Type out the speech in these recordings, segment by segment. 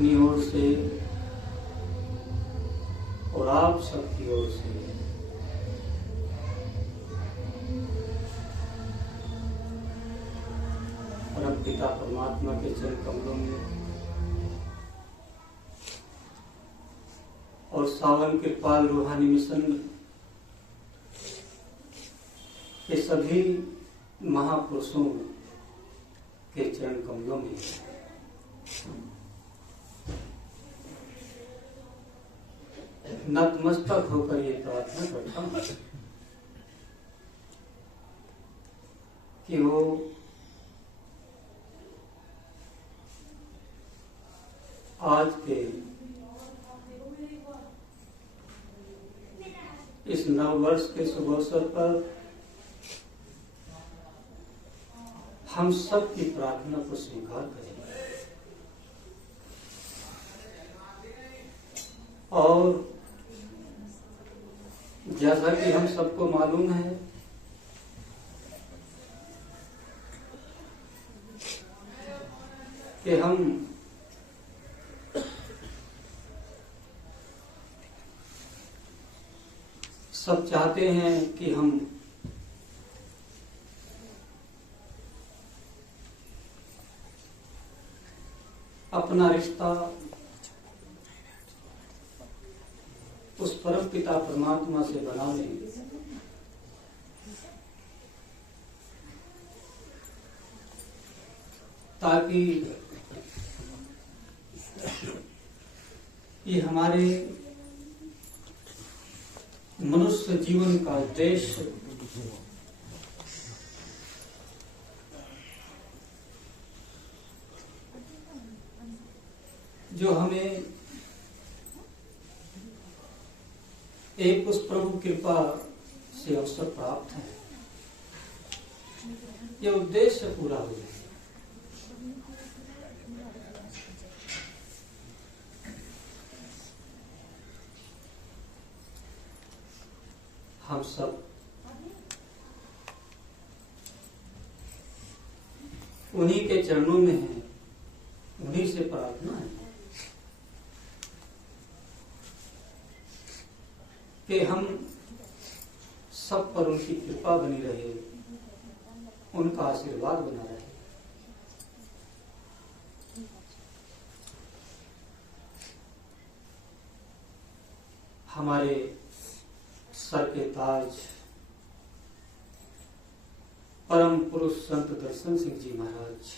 अपनी ओर से और आप सबकी ओर से परम पिता परमात्मा के चरण कमलों में और सावन कृपाल रूहानी मिशन के सभी महापुरुषों के चरण कमलों में नतमस्तक होकर ये प्रार्थना करता हूं कि वो आज के इस नववर्ष के शुभ अवसर पर हम सब की प्रार्थना को स्वीकार करें और जैसा कि हम सबको मालूम है कि हम सब चाहते हैं कि हम अपना रिश्ता उस परम पिता परमात्मा से बना लें ताकि ये हमारे मनुष्य जीवन का उद्देश्य जो हमें एक उस प्रभु कृपा से अवसर प्राप्त है, ये उद्देश्य पूरा हो जाए। हम सब उन्हीं के चरणों में हैं, उन्हीं से प्रार्थना है कि हम सब पर उनकी कृपा बनी रहे, उनका आशीर्वाद बना रहे। हमारे सर के ताज परम पुरुष संत दर्शन सिंह जी महाराज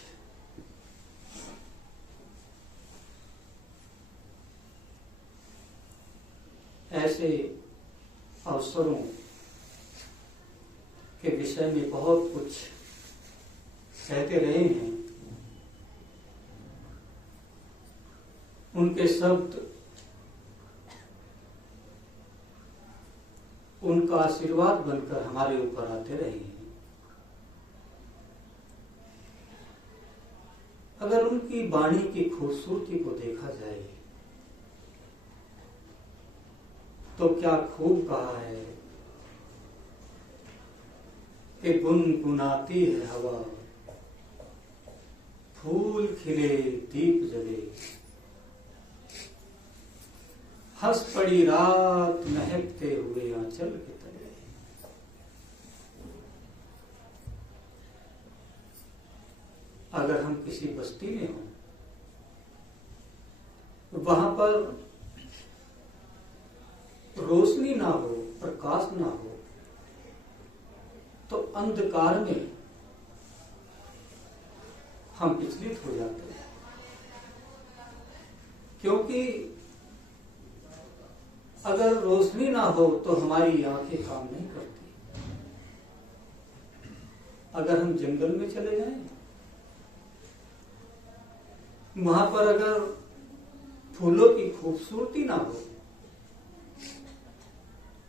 ऐसे अवसरों के विषय में बहुत कुछ कहते रहे हैं। उनके शब्द, उनका आशीर्वाद बनकर हमारे ऊपर आते रहे हैं। अगर उनकी वाणी की खूबसूरती को देखा जाए तो क्या खूब कहा है कि गुनगुनाती है हवा, फूल खिले दीप जले, हंस पड़ी रात महकते हुए आंचल के तले। अगर हम किसी बस्ती में हों, वहां पर रोशनी ना हो, प्रकाश ना हो, तो अंधकार में हम विचलित हो जाते हैं, क्योंकि अगर रोशनी ना हो तो हमारी आंखें काम नहीं करती। अगर हम जंगल में चले जाएं, वहां पर अगर फूलों की खूबसूरती ना हो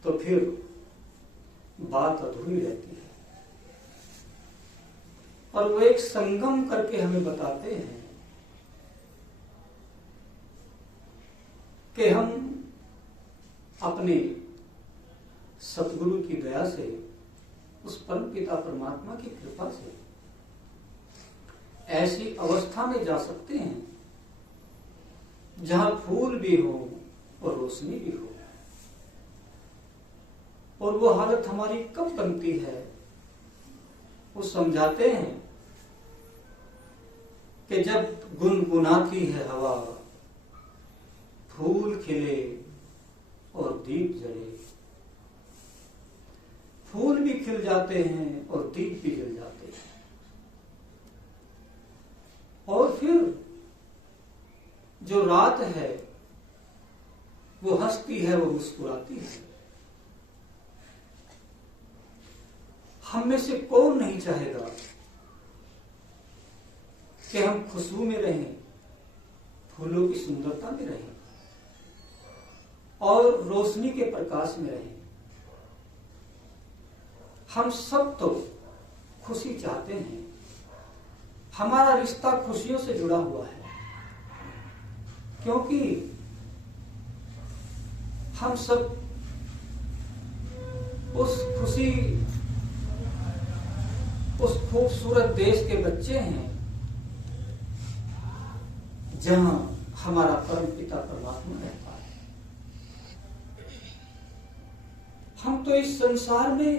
तो फिर बात अधूरी रहती है। और वो एक संगम करके हमें बताते हैं कि हम अपने सतगुरु की दया से, उस परम पिता परमात्मा की कृपा से ऐसी अवस्था में जा सकते हैं जहां फूल भी हो और रोशनी भी हो। और वो हालत हमारी कब बनती है? वो समझाते हैं कि जब गुनगुनाती है हवा, फूल खिले और दीप जले। फूल भी खिल जाते हैं और दीप भी जल जाते हैं। और फिर जो रात है वो हंसती है, वो मुस्कुराती है। हम में से कौन नहीं चाहेगा कि हम खुशबू में रहें, फूलों की सुंदरता में रहें और रोशनी के प्रकाश में रहें। हम सब तो खुशी चाहते हैं। हमारा रिश्ता खुशियों से जुड़ा हुआ है, क्योंकि हम सब उस खुशी, उस खूबसूरत देश के बच्चे हैं जहां हमारा परम पिता परमात्मा रहता है। हम तो इस संसार में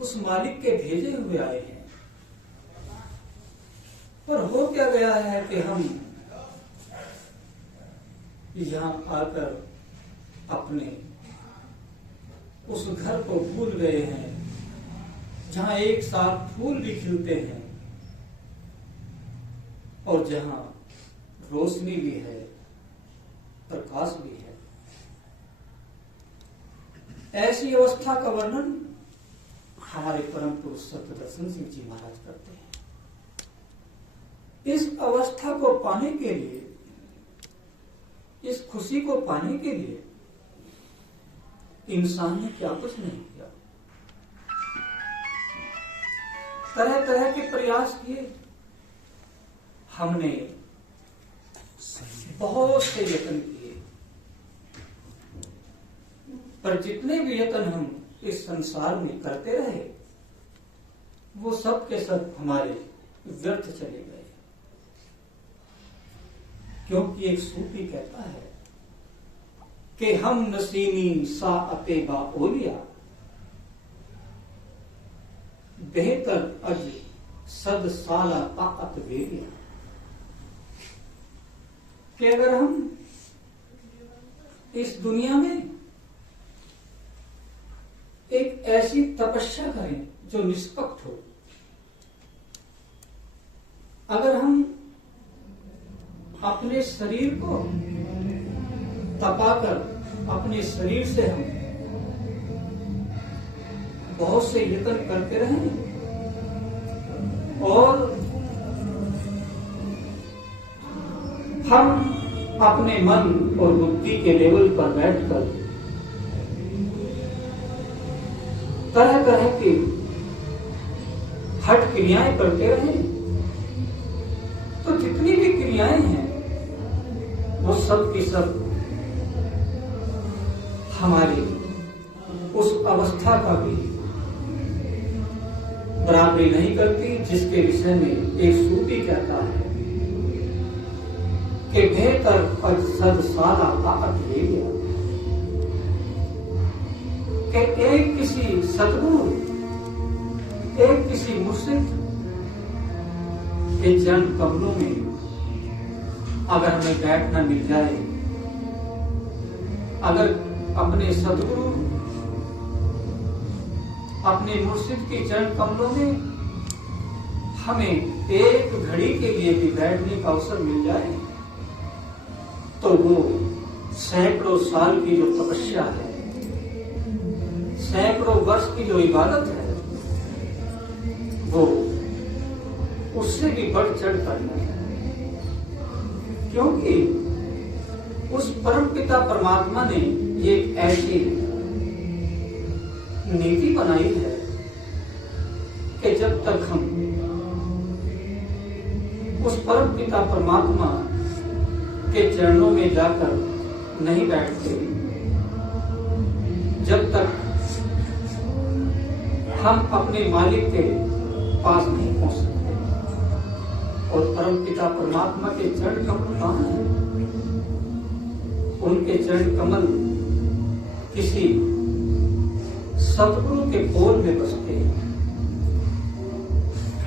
उस मालिक के भेजे हुए आए हैं, पर हो क्या गया है कि हम यहां आकर अपने उस घर को भूल गए हैं जहां एक साथ फूल भी खिलते हैं और जहां रोशनी भी है, प्रकाश भी है। ऐसी अवस्था का वर्णन हमारे परम पुरुष सत्यदर्शन सिंह जी महाराज करते हैं। इस अवस्था को पाने के लिए, इस खुशी को पाने के लिए इंसान ने क्या कुछ नहीं किया। तरह तरह के प्रयास किए, हमने बहुत से यत्न किए, पर जितने भी यत्न हम इस संसार में करते रहे वो सब के सब हमारे व्यर्थ चले गए। क्योंकि एक सूफी कहता है कि हम नसीनी सा अतेबा ओलिया, बेहतर अज सद साला ताकत वेरिया। कि अगर हम इस दुनिया में एक ऐसी तपस्या करें जो निष्पक्ष हो, अगर हम अपने शरीर को तपाकर अपने शरीर से हम बहुत से यत्न करते रहें और हम अपने मन और बुद्धि के लेवल पर बैठकर तरह तरह की हठ क्रियाएं करते रहें, तो जितनी भी क्रियाएं हैं वो सब की सब हमारी उस अवस्था का भी बराबरी नहीं करती, जिसके विषय में एक सूफी कहता है कि बेहतर अज सद साला ताकत ले गया। कि एक किसी सतगुरु, एक किसी मुर्शिद के चरण कमलों में अगर हमें बैठना मिल जाए, अगर अपने सतगुरु, अपने मुर्शिद के चरण कमलों में हमें एक घड़ी के लिए भी बैठने का अवसर मिल जाए, तो वो सैकड़ों साल की जो तपस्या है, सैकड़ों वर्ष की जो इबादत है, वो उससे भी बढ़ चढ़ करना है। क्योंकि उस परम पिता परमात्मा ने ये ऐसी नीति बनाई है कि जब तक हम उस परम पिता परमात्मा के चरणों में जाकर नहीं बैठते, जब तक हम अपने मालिक के पास नहीं पहुंच सकते। और परमपिता परमात्मा के चरण कमल कहाँ हैं? उनके चरण कमल किसी सतगुरु के बोल में बसते हैं।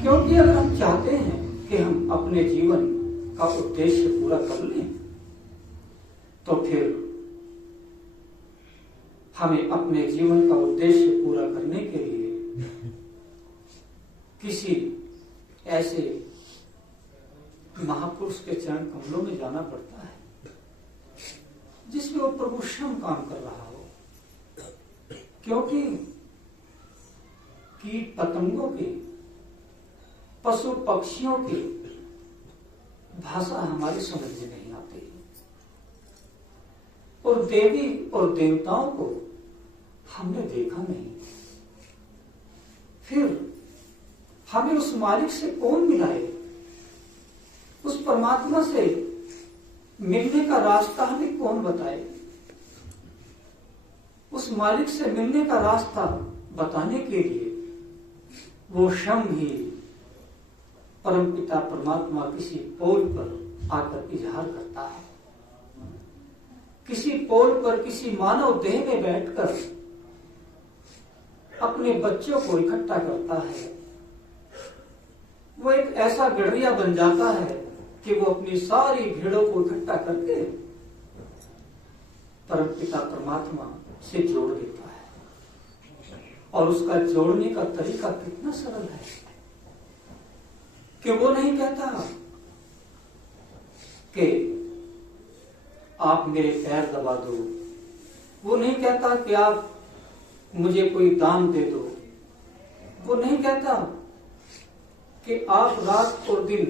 क्योंकि अगर हम चाहते हैं कि हम अपने जीवन का उद्देश्य पूरा कर लें, तो फिर हमें अपने जीवन का उद्देश्य पूरा करने के लिए किसी ऐसे महापुरुष के चरण कमलों में जाना पड़ता है जिसमें वो प्रभु श्रम काम कर रहा हो। क्योंकि कीट पतंगों की, पशु पक्षियों की भाषा हमारी समझ में नहीं आती, और देवी और देवताओं को हमने देखा नहीं। फिर हमें उस मालिक से कौन मिलाए? उस परमात्मा से मिलने का रास्ता हमें कौन बताए? उस मालिक से मिलने का रास्ता बताने के लिए वो स्वयं ही परमपिता परमात्मा किसी पोल पर आकर इजहार करता है। किसी पोल पर किसी मानव देह में बैठकर अपने बच्चों को इकट्ठा करता है। वो एक ऐसा गड़रिया बन जाता है कि वो अपनी सारी भीड़ों को इकट्ठा करके परमपिता परमात्मा से जोड़ देता है। और उसका जोड़ने का तरीका कितना सरल है कि वो नहीं कहता कि आप मेरे पैर दबा दो, वो नहीं कहता कि आप मुझे कोई दान दे दो, वो नहीं कहता कि आप रात और दिन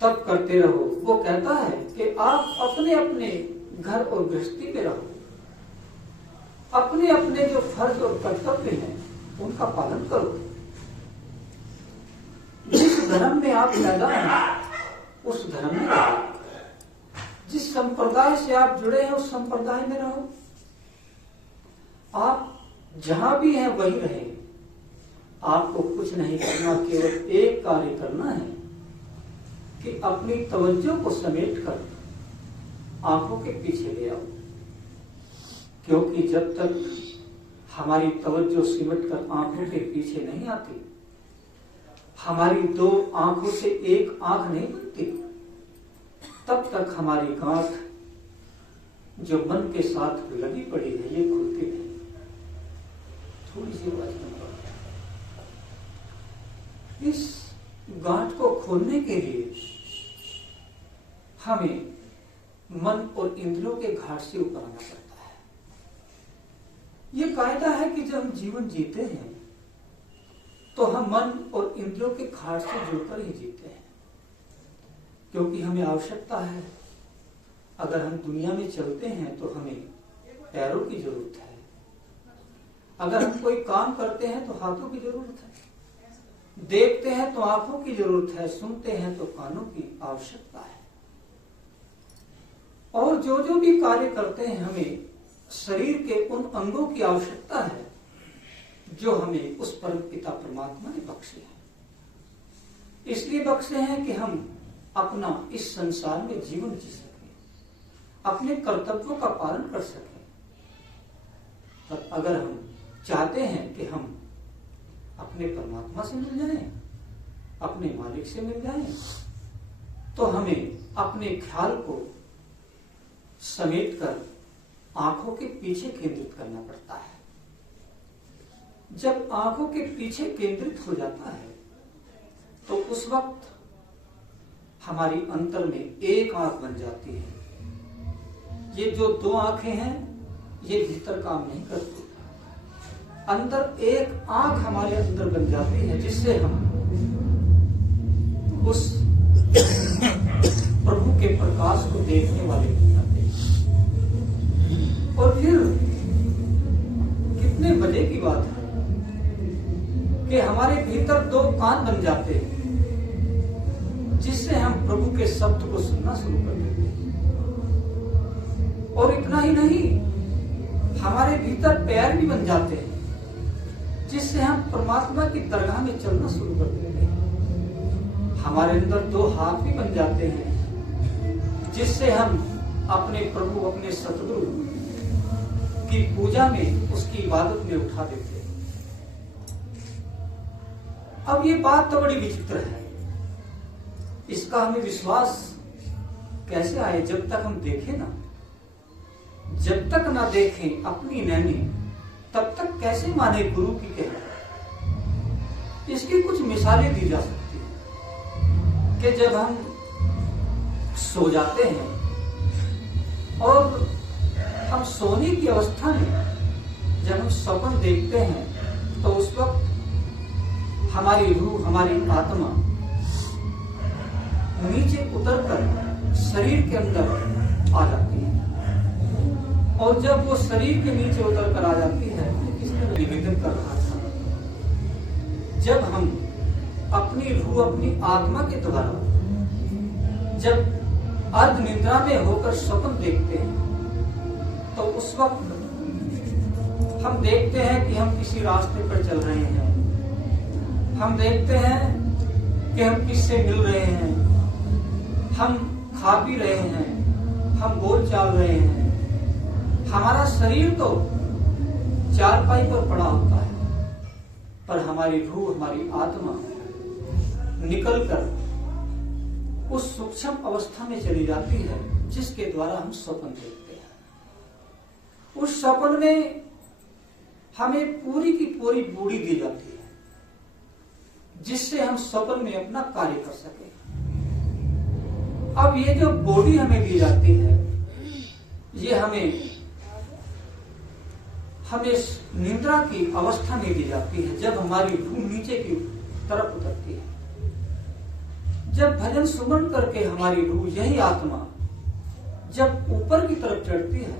तप करते रहो। वो कहता है कि आप अपने अपने घर और गृहस्थी में रहो, अपने अपने जो फर्ज और कर्तव्य हैं उनका पालन करो। जिस धर्म में आप पैदा हैं उस धर्म में रहो, जिस संप्रदाय से आप जुड़े हैं उस संप्रदाय में रहो। आप जहां भी हैं वही रहे। आपको कुछ नहीं करना, केवल एक कार्य करना है कि अपनी तवज्जो को समेटकर आंखों के पीछे ले आओ। क्योंकि जब तक हमारी तवज्जो सिमटकर आंखों के पीछे नहीं आती, हमारी दो आंखों से एक आंख नहीं बनती, तब तक हमारी गांठ जो मन के साथ लगी पड़ी है ये खुलती नहीं। थोड़ी सी आवाज बंद करो। इस गांठ को खोलने के लिए हमें मन और इंद्रियों के घाट से ऊपर आना पड़ता है। ये कायदा है कि जब हम जीवन जीते हैं तो हम मन और इंद्रियों के घाट से जुड़कर ही जीते हैं। क्योंकि हमें आवश्यकता है, अगर हम दुनिया में चलते हैं तो हमें पैरों की जरूरत है, अगर हम कोई काम करते हैं तो हाथों की जरूरत है, देखते हैं तो आंखों की जरूरत है, सुनते हैं तो कानों की आवश्यकता है। और जो जो भी कार्य करते हैं हमें शरीर के उन अंगों की आवश्यकता है जो हमें उस परम पिता परमात्मा ने बख्शे हैं। इसलिए बख्शे हैं कि हम अपना इस संसार में जीवन जी सकें, अपने कर्तव्यों का पालन कर सकें। पर अगर हम चाहते हैं कि हम अपने परमात्मा से मिल जाएं, अपने मालिक से मिल जाएं, तो हमें अपने ख्याल को समेटकर आंखों के पीछे केंद्रित करना पड़ता है। जब आंखों के पीछे केंद्रित हो जाता है तो उस वक्त हमारी अंतर में एक आंख बन जाती है। ये जो दो आंखें हैं ये भीतर काम नहीं करती, अंदर एक आंख हमारे अंदर बन जाती है जिससे हम उस प्रभु के प्रकाश को देखने वाले बन जाते हैं। और फिर कितने मजे की बात है कि हमारे भीतर दो कान बन जाते हैं जिससे हम प्रभु के शब्द को सुनना शुरू कर देते हैं। और इतना ही नहीं, हमारे भीतर पैर भी बन जाते हैं जिससे हम परमात्मा की दरगाह में चलना शुरू कर देते हैं। हमारे अंदर दो हाथ भी बन जाते हैं, जिससे हम अपने प्रभु, अपने सतगुरु की पूजा में, उसकी इबादत में उठा देते हैं। अब ये बात तो बड़ी विचित्र है, इसका हमें विश्वास कैसे आए जब तक हम देखें ना। जब तक ना देखें अपनी नैनी, तब तक कैसे माने गुरु की कहना। इसकी कुछ मिसालें दी जा सकती हैं कि जब हम सो जाते हैं और हम सोने की अवस्था में जब हम स्वप्न देखते हैं, तो उस वक्त हमारी रूह, हमारी आत्मा नीचे उतरकर शरीर के अंदर आ जाती है। और जब वो शरीर के नीचे उतर कर आ जाती है, तो किसने निवेदन कर रहा था, जब हम अपनी रूह, अपनी आत्मा के द्वारा जब अर्ध निद्रा में होकर स्वप्न देखते हैं, तो उस वक्त हम देखते हैं कि हम किसी रास्ते पर चल रहे हैं, हम देखते हैं कि हम किससे मिल रहे हैं, हम खा पी रहे हैं, हम बोल चाल रहे हैं। हमारा शरीर तो चारपाई पर पड़ा होता है, पर हमारी रूह, हमारी आत्मा निकलकर उस सूक्ष्म अवस्था में चली जाती है, जिसके द्वारा हम स्वप्न देखते हैं। उस स्वप्न में हमें पूरी की पूरी बॉडी दी जाती है, जिससे हम स्वप्न में अपना कार्य कर सके। अब ये जो बॉडी हमें दी जाती है, ये हमें निद्रा की अवस्था में दी जाती है, जब हमारी रूह नीचे की तरफ उतरती है। जब भजन सुमन करके हमारी रूह, यही आत्मा जब ऊपर की तरफ चढ़ती है,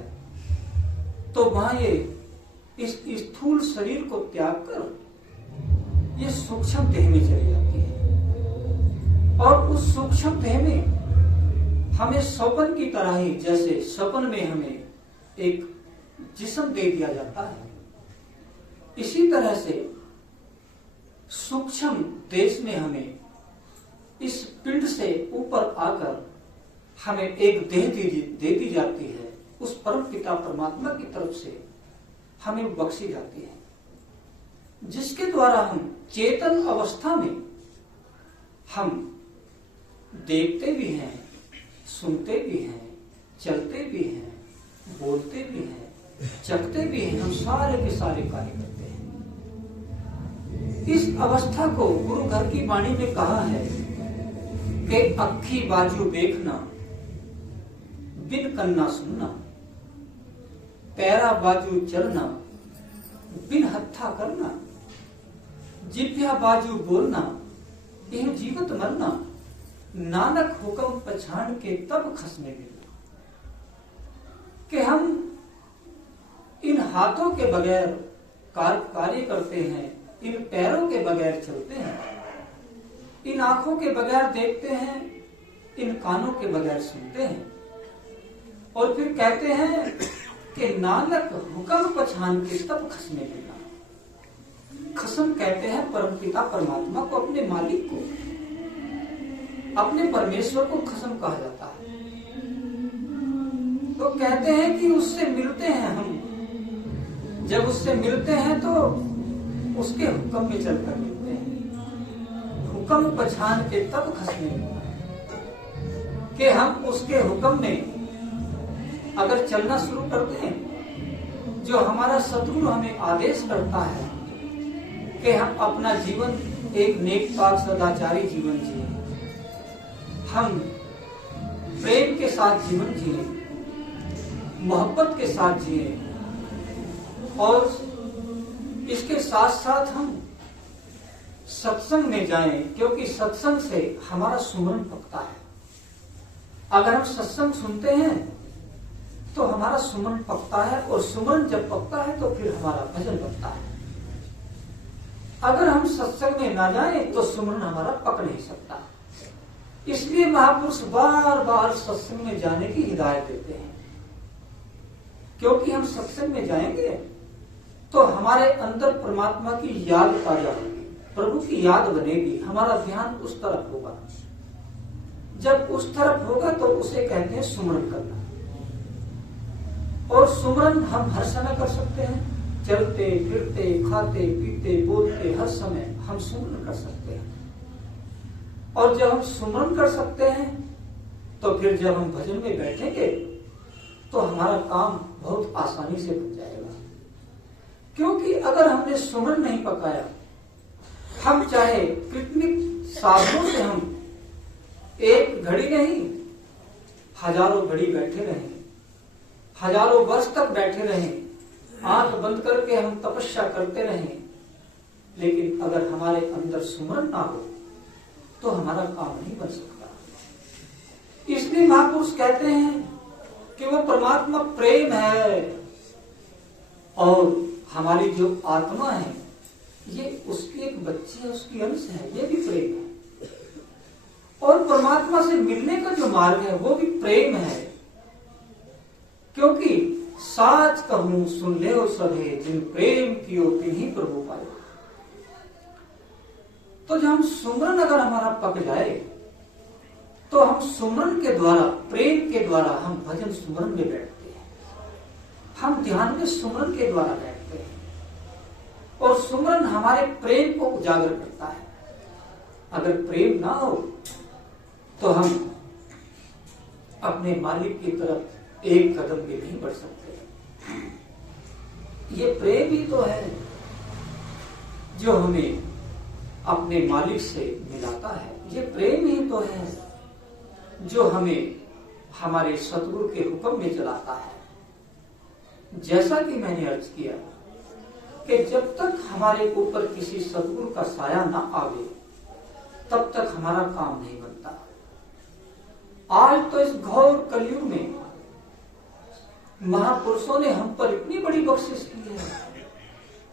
तो वहां ये इस स्थूल शरीर को त्याग कर ये सूक्ष्म देह में चली जाती है। और उस सूक्ष्म देह में हमें स्वप्न की तरह ही, जैसे स्वप्न में हमें एक जिस्म दे दिया जाता है, इसी तरह से सूक्ष्म देश में हमें इस पिंड से ऊपर आकर हमें एक देह दे दी जाती है। उस परम पिता परमात्मा की तरफ से हमें बख्शी जाती है, जिसके द्वारा हम चेतन अवस्था में हम देखते भी हैं, सुनते भी हैं, चलते भी हैं, बोलते भी हैं, चखते भी हैं, हम सारे के सारे कार्य करते हैं। इस अवस्था को गुरु घर की वाणी में कहा है कि अक्खी बाजू देखना, बिन कन्ना सुनना, पैरा बाजू चलना, बिन हत्था करना, जिभ्या बाजू बोलना, यह जीवत मरना, नानक हुक्म पछाड़ के तब खसने मिलना। कि हम इन हाथों के बगैर कार्य करते हैं, इन पैरों के बगैर चलते हैं, इन आंखों के बगैर देखते हैं, इन कानों के बगैर सुनते हैं। और फिर कहते हैं कि नानक हुक्म पछान के तब खसने मिलना। खसम कहते हैं परमपिता परमात्मा को, अपने मालिक को, अपने परमेश्वर को खसम कहा जाता है। तो कहते हैं कि उससे मिलते हैं हम, जब उससे मिलते हैं तो उसके हुक्म में चलकर मिलते हैं। हुक्म पछान के तब खसने मिलना, कि हम उसके हुक्म में अगर चलना शुरू करते हैं, जो हमारा सतगुरु हमें आदेश करता है कि हम अपना जीवन एक नेक पाक सदाचारी जीवन जिए, हम प्रेम के साथ जीवन जिए, मोहब्बत के साथ जिए, और इसके साथ साथ हम सत्संग में जाएं, क्योंकि सत्संग से हमारा सुमरन पकता है। अगर हम सत्संग सुनते हैं तो हमारा सुमरन पकता है, और सुमरन जब पकता है तो फिर हमारा भजन पकता है। अगर हम सत्संग में ना जाएं तो सुमरन हमारा पक नहीं सकता। इसलिए महापुरुष बार बार सत्संग में जाने की हिदायत देते हैं, क्योंकि हम सत्संग में जाएंगे तो हमारे अंदर परमात्मा की याद ताजा होगी। प्रभु की याद बनेगी, हमारा ध्यान उस तरफ होगा। जब उस तरफ होगा तो उसे कहते हैं सुमरन करना। और सुमरन हम हर समय कर सकते हैं, चलते फिरते खाते पीते बोलते हर समय हम सुमरन कर सकते हैं। और जब हम सुमरन कर सकते हैं तो फिर जब हम भजन में बैठेंगे तो हमारा काम बहुत आसानी से बन जाएगा। क्योंकि अगर हमने सुमरन नहीं पकाया, हम चाहे कितनी साधनों से हम एक घड़ी नहीं हजारों घड़ी बैठे रहें, हजारों वर्ष तक बैठे रहें, आंख बंद करके हम तपस्या करते रहें, लेकिन अगर हमारे अंदर सुमरन ना हो तो हमारा काम नहीं बन सकता। इसलिए महापुरुष कहते हैं कि वो परमात्मा प्रेम है और हमारी जो आत्मा है ये उसकी एक बच्ची है, उसकी अंश है, ये भी प्रेम है। और परमात्मा से मिलने का जो मार्ग है वो भी प्रेम है। क्योंकि साच कहूं सुन ले सभे, जिन प्रेम कियो तिन्हीं प्रभु पाए। तो जब हम सुमरन अगर हमारा पक जाए तो हम सुमरन के द्वारा, प्रेम के द्वारा हम भजन सुमरन में बैठते हैं, हम ध्यान में सुमरन के द्वारा बैठते हैं। और सुमरन हमारे प्रेम को उजागर करता है। अगर प्रेम ना हो तो हम अपने मालिक की तरफ एक कदम भी नहीं बढ़ सकते। ये प्रेम ही तो है जो हमें अपने मालिक से मिलाता है। ये प्रेम ही तो है जो हमें हमारे सतगुरु के हुक्म में चलाता है। जैसा कि मैंने अर्ज किया कि जब तक हमारे ऊपर किसी सतगुरु का साया ना आवे तब तक हमारा काम नहीं बनता। आज तो इस घोर कलयुग में महापुरुषों ने हम पर इतनी बड़ी बख्शिश की है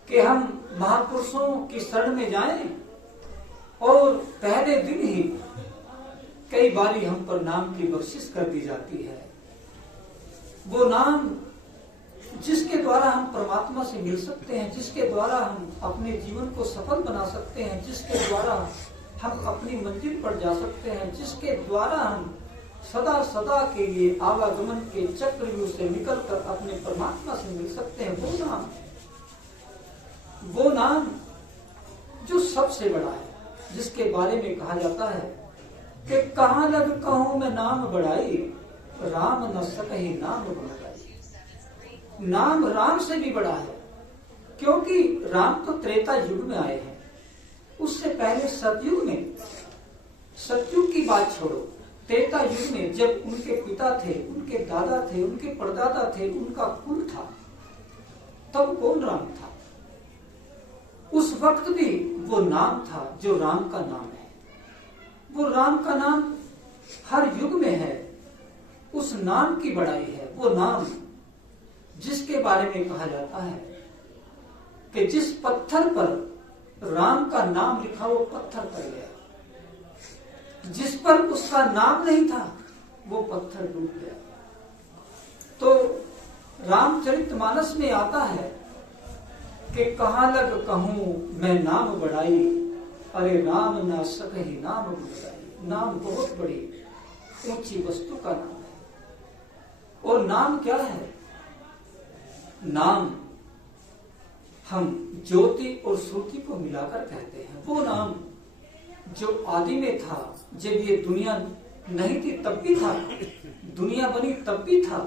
कि हम महापुरुषों की शरण में जाएं और पहले दिन ही कई बारी हम पर नाम की बख्शिश कर दी जाती है। वो नाम जिसके द्वारा हम परमात्मा से मिल सकते हैं, जिसके द्वारा हम अपने जीवन को सफल बना सकते हैं, जिसके द्वारा हम अपनी मंजिल पर जा सकते हैं, जिसके द्वारा हम सदा सदा के लिए आवागमन के चक्रव्यूह से निकलकर अपने परमात्मा से मिल सकते हैं, वो नाम जो सबसे बड़ा है, जिसके बारे में कहा जाता है कि कहां लग कहूं मैं नाम बढ़ाई, राम न सकहि नाम बढ़ाई। नाम राम से भी बड़ा है, क्योंकि राम तो त्रेता युग में आए हैं। उससे पहले सतयुग में, सतयुग की बात छोड़ो, त्रेता युग में जब उनके पिता थे, उनके दादा थे, उनके परदादा थे, उनका कुल था, तब कौन राम था? उस वक्त भी वो नाम था जो राम का नाम है। वो राम का नाम हर युग में है, उस नाम की बड़ाई है। वो नाम जिसके बारे में कहा जाता है कि जिस पत्थर पर राम का नाम लिखा वो पत्थर कर गया, जिस पर उसका नाम नहीं था वो पत्थर डूब गया। तो रामचरितमानस में आता है कि कहां लग कहूं मैं नाम बढ़ाई, अरे राम ना सकहि नाम बढ़ाई। नाम बहुत बड़ी ऊंची वस्तु का नाम है। और नाम क्या है? नाम हम ज्योति और श्रुति को मिलाकर कहते हैं। वो नाम जो आदि में था, जब ये दुनिया नहीं थी तब भी था, दुनिया बनी तब भी था,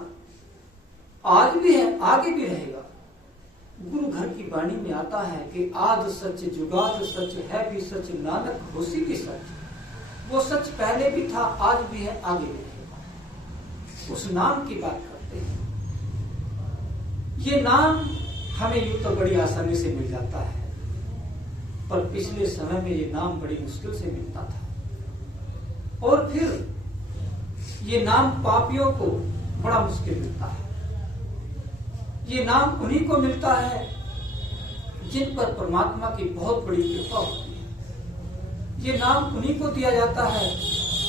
आज भी है, आगे भी रहेगा। गुरु घर की वाणी में आता है कि आद सच जुगाद सच है भी सच, नानक होसी भी सच। वो सच पहले भी था, आज भी है, आगे भी रहेगा। उस नाम की बात करते हैं। ये नाम हमें यूं तो बड़ी आसानी से मिल जाता है, पर पिछले समय में ये नाम बड़ी मुश्किल से मिलता था। और फिर ये नाम पापियों को बड़ा मुश्किल मिलता है। ये नाम उन्हीं को मिलता है जिन पर परमात्मा की बहुत बड़ी कृपा होती है। ये नाम उन्हीं को दिया जाता है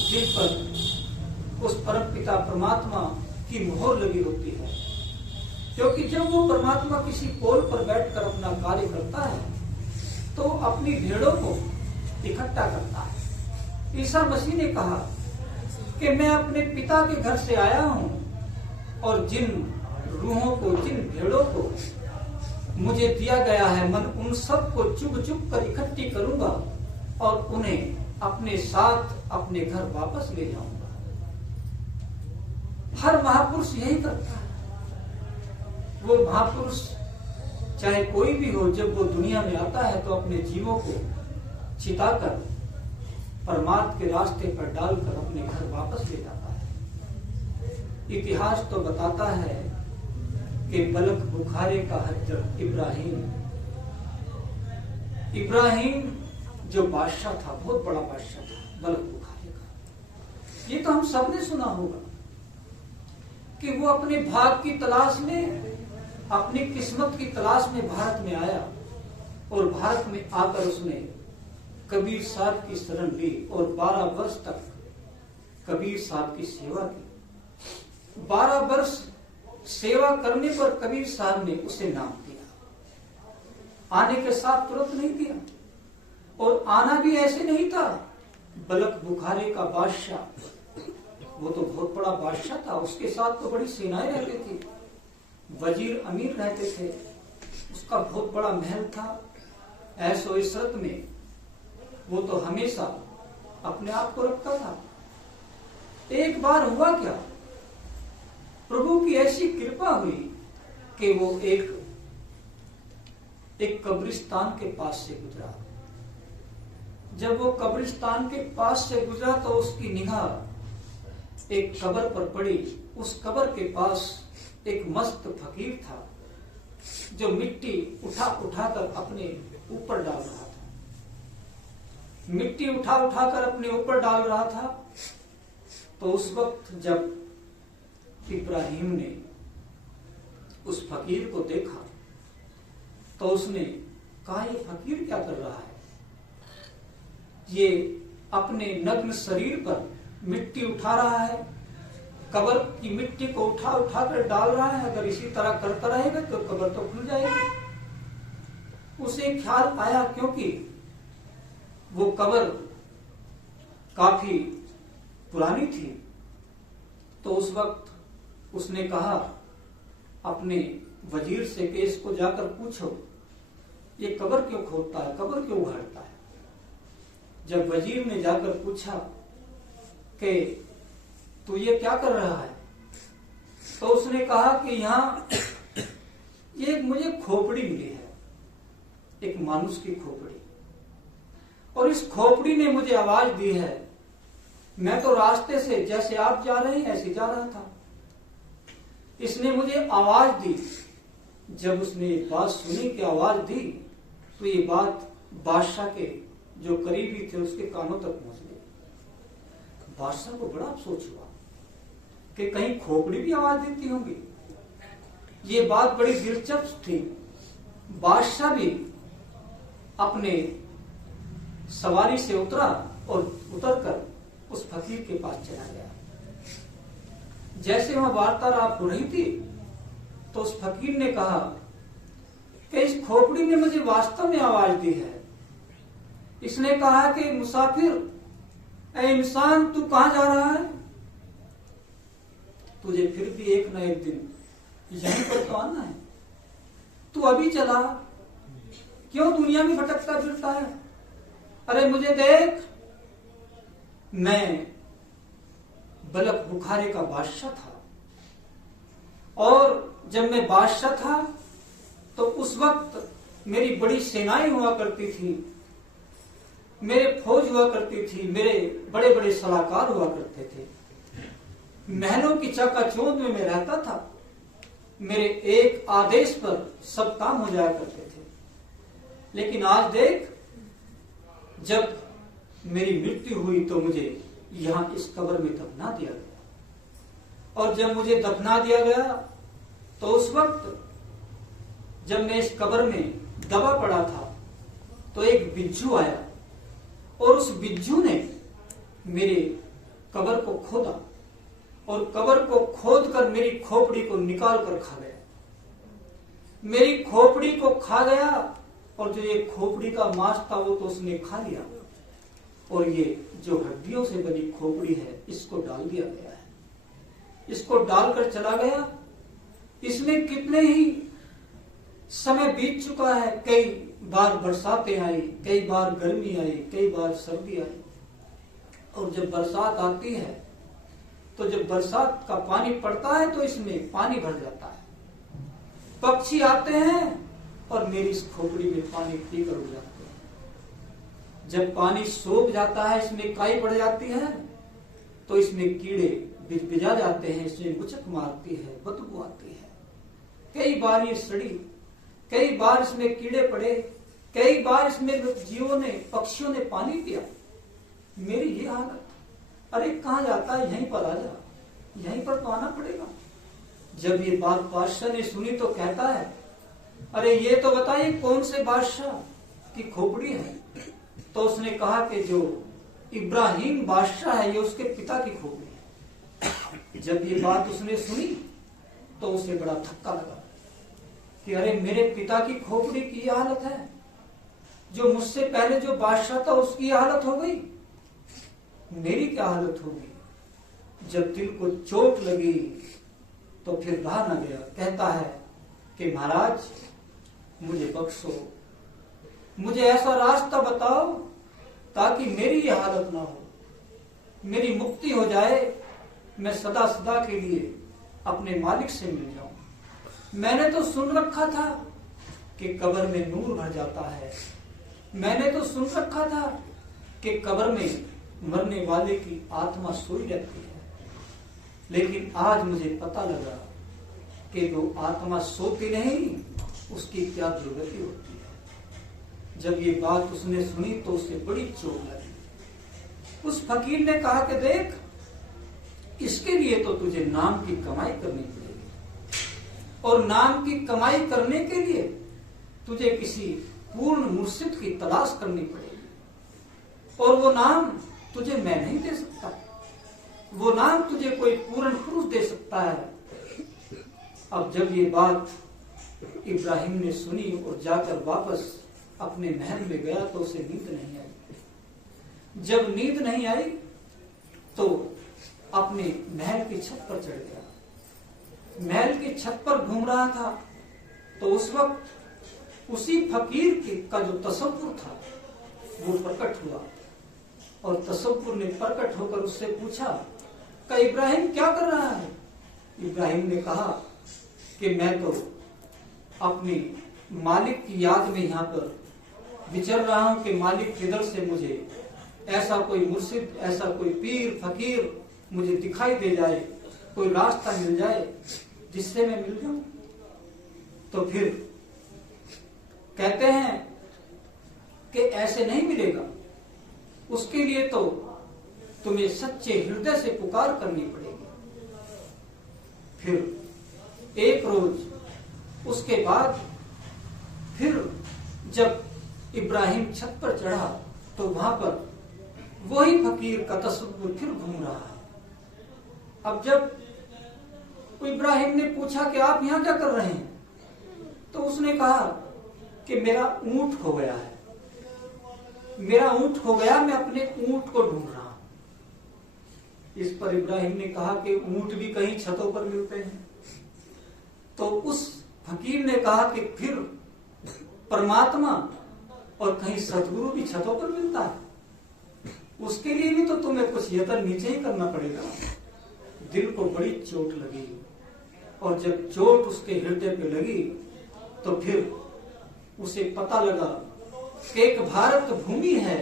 जिन पर उस परम पिता परमात्मा की मोहर लगी होती है। क्योंकि जब वो परमात्मा किसी पोल पर बैठकर अपना कार्य करता है तो अपनी भेड़ों को इकट्ठा करता है। ईसा मसीह ने कहा कि मैं अपने पिता के घर से आया हूं और जिन रूहों को, जिन भेड़ों को मुझे दिया गया है, मैं उन सब को चुग चुग कर इकट्ठी करूंगा और उन्हें अपने साथ अपने घर वापस ले जाऊंगा। हर महापुरुष यही करता है। वो महापुरुष चाहे कोई भी हो, जब वो दुनिया में आता है तो अपने जीवों को चिताकर परमार्थ के रास्ते पर डालकर अपने घर वापस ले जाता है। इतिहास तो बताता है कि बलक बुखारे का हजरत इब्राहिम जो बादशाह था, बहुत बड़ा बादशाह था, बलक बुखारे का। ये तो हम सबने सुना होगा कि वो अपने भाग की तलाश में, अपनी किस्मत की तलाश में भारत में आया और भारत में आकर उसने कबीर साहब की शरण ली और 12 वर्ष तक कबीर साहब की सेवा की। 12 वर्ष सेवा करने पर कबीर साहब ने उसे नाम दिया। आने के साथ तुरंत नहीं दिया, और आना भी ऐसे नहीं था। बलक बुखारे का बादशाह, वो तो बहुत बड़ा बादशाह था, उसके साथ तो बड़ी सेनाएं रहती थी, वजीर अमीर रहते थे, उसका बहुत बड़ा महल था। ऐसो इशरत में वो तो हमेशा अपने आप को रखता था। एक बार हुआ क्या, प्रभु की ऐसी कृपा हुई कि वो एक कब्रिस्तान के पास से गुजरा। जब वो कब्रिस्तान के पास से गुजरा तो उसकी निगाह एक कब्र पर पड़ी। उस कब्र के पास एक मस्त फकीर था जो मिट्टी उठा उठाकर अपने ऊपर डाल रहा था। मिट्टी उठा उठाकर अपने ऊपर डाल रहा था। तो उस वक्त जब इब्राहिम ने उस फकीर को देखा तो उसने कहा, ये फकीर क्या कर रहा है? ये अपने नग्न शरीर पर मिट्टी उठा रहा है, कब्र की मिट्टी को उठा उठा कर डाल रहा है। अगर इसी तरह करता रहेगा तो कब्र तो खुल जाएगी। उसे ख्याल आया, क्योंकि वो कब्र काफी पुरानी थी। तो उस वक्त उसने कहा अपने वजीर से कि इसको जाकर पूछो ये कब्र क्यों खोदता है, कब्र क्यों उघाड़ता है। जब वजीर ने जाकर पूछा कि तू ये क्या कर रहा है, तो उसने कहा कि यहाँ ये मुझे खोपड़ी मिली है, एक मानुष की खोपड़ी, और इस खोपड़ी ने मुझे आवाज दी है। मैं तो रास्ते से जैसे आप जा रहे हैं ऐसे जा रहा था, इसने मुझे आवाज दी। जब उसने बात सुनी कि आवाज दी तो ये बात बादशाह के जो करीबी थे उसके कानों तक पहुंच गई। बादशाह को बड़ा अफसोस हुआ कि कहीं खोपड़ी भी आवाज देती होंगी। ये बात बड़ी दिलचस्प थी। बादशाह भी अपने सवारी से उतरा और उतरकर उस फकीर के पास चला गया। जैसे वहां वार्तालाप हो रही थी तो उस फकीर ने कहा कि इस खोपड़ी ने मुझे वास्तव में आवाज दी है। इसने कहा कि मुसाफिर, ऐ इंसान, तू कहां जा रहा है? तुझे फिर भी एक न एक दिन यहीं पर तो आना है। तू अभी चला, क्यों दुनिया में भटकता फिरता है? अरे मुझे देख, मैं बलक बुखारे का बादशाह था, और जब मैं बादशाह था तो उस वक्त मेरी बड़ी सेनाएं हुआ करती थी, मेरे फौज हुआ करती थी, मेरे बड़े बड़े सलाहकार हुआ करते थे, महलों की चाकाचौंध में मैं रहता था, मेरे एक आदेश पर सब काम हो जाया करते थे। लेकिन आज देख, जब मेरी मृत्यु हुई तो मुझे यहां इस कब्र में दफना दिया गया, और जब मुझे दफना दिया गया तो उस वक्त जब मैं इस कब्र में दबा पड़ा था तो एक बिच्छू आया, और उस बिच्छू ने मेरे कब्र को खोदा, और कब्र को खोदकर मेरी खोपड़ी को निकाल कर खा गया। मेरी खोपड़ी को खा गया और जो ये खोपड़ी का मांस था वो तो उसने खा लिया, और ये जो हड्डियों से बनी खोपड़ी है इसको डाल दिया गया है। इसको डालकर चला गया। इसमें कितने ही समय बीत चुका है, कई बार बरसातें आई, कई बार गर्मी आई, कई बार सर्दी आई, और जब बरसात आती है तो जब बरसात का पानी पड़ता है तो इसमें पानी भर जाता है। पक्षी आते हैं और मेरी इस खोपड़ी में पानी पीकर उड़ जाते हैं। जब पानी सूख जाता है, इसमें काई पड़ जाती है, तो इसमें कीड़े बिजा जाते हैं, इसमें मुचक मारती है, बदबू आती है। कई बार ये सड़ी, कई बार इसमें कीड़े पड़े, कई बार इसमें जीवों ने, पक्षियों ने पानी पिया। मेरी ये हालत, अरे कहाँ जाता है, यहीं पर आ जा, यहीं पर तो आना पड़ेगा। जब ये बात बादशाह ने सुनी तो कहता है, अरे ये तो बताइए कौन से बादशाह की खोपड़ी है? तो उसने कहा कि जो इब्राहिम बादशाह है, ये उसके पिता की खोपड़ी है। जब ये बात उसने सुनी तो उसे बड़ा धक्का लगा कि अरे मेरे पिता की खोपड़ी की ये हालत है, जो मुझसे पहले जो बादशाह था उसकी हालत हो गई, मेरी क्या हालत होगी? जब दिल को चोट लगी तो फिर रहा न गया। कहता है कि महाराज मुझे बख्शो, मुझे ऐसा रास्ता बताओ ताकि मेरी ये हालत ना हो, मेरी मुक्ति हो जाए, मैं सदा सदा के लिए अपने मालिक से मिल जाऊं। मैंने तो सुन रखा था कि कब्र में नूर भर जाता है, मैंने तो सुन रखा था कि कब्र में मरने वाले की आत्मा सोई रहती है, लेकिन आज मुझे पता लगा कि वो आत्मा सोती नहीं, उसकी क्या दुर्गति होती है। जब ये बात उसने सुनी तो उसे बड़ी चोट लगी। उस फकीर ने कहा कि देख, इसके लिए तो तुझे नाम की कमाई करनी पड़ेगी, और नाम की कमाई करने के लिए तुझे किसी पूर्ण मुर्शिद की तलाश करनी पड़ेगी, और वो नाम तुझे मैं नहीं दे सकता, वो नाम तुझे कोई पूर्ण पुरुष दे सकता है। अब जब ये बात इब्राहिम ने सुनी और जाकर वापस अपने महल में गया तो उसे नींद नहीं आई। जब नींद नहीं आई तो अपने महल की छत पर चढ़ गया। महल की छत पर घूम रहा था तो उस वक्त उसी फकीर का जो तसव्वुर था वो प्रकट हुआ, और तसव्वुर ने प्रकट होकर उससे पूछा कि इब्राहिम क्या कर रहा है? इब्राहिम ने कहा कि मैं तो अपने मालिक की याद में यहाँ पर विचर रहा हूं कि मालिक किधर से मुझे ऐसा कोई मुर्शिद, ऐसा कोई पीर फकीर मुझे दिखाई दे जाए, कोई रास्ता मिल जाए जिससे मैं मिल जाऊं। तो फिर कहते हैं कि ऐसे नहीं मिलेगा, उसके लिए तो तुम्हें सच्चे हृदय से पुकार करनी पड़ेगी। फिर एक रोज उसके बाद फिर जब इब्राहिम छत पर चढ़ा तो वहां पर वही फकीर का तस्वीर फिर घूम रहा है। अब जब इब्राहिम ने पूछा कि आप यहाँ क्या कर रहे हैं, तो उसने कहा कि मेरा ऊंट खो गया है, मेरा ऊंट खो गया, मैं अपने ऊंट को ढूंढ रहा हूं। इस पर इब्राहिम ने कहा कि ऊंट भी कहीं छतों पर मिलते हैं। तो उस फकीर ने कहा कि फिर परमात्मा और कहीं सतगुरु भी छतों पर मिलता है, उसके लिए भी तो तुम्हें कुछ यत्न नीचे ही करना पड़ेगा। दिल को बड़ी चोट लगी, और जब चोट उसके हृदय पे लगी तो फिर उसे पता लगा कि एक भारत भूमि है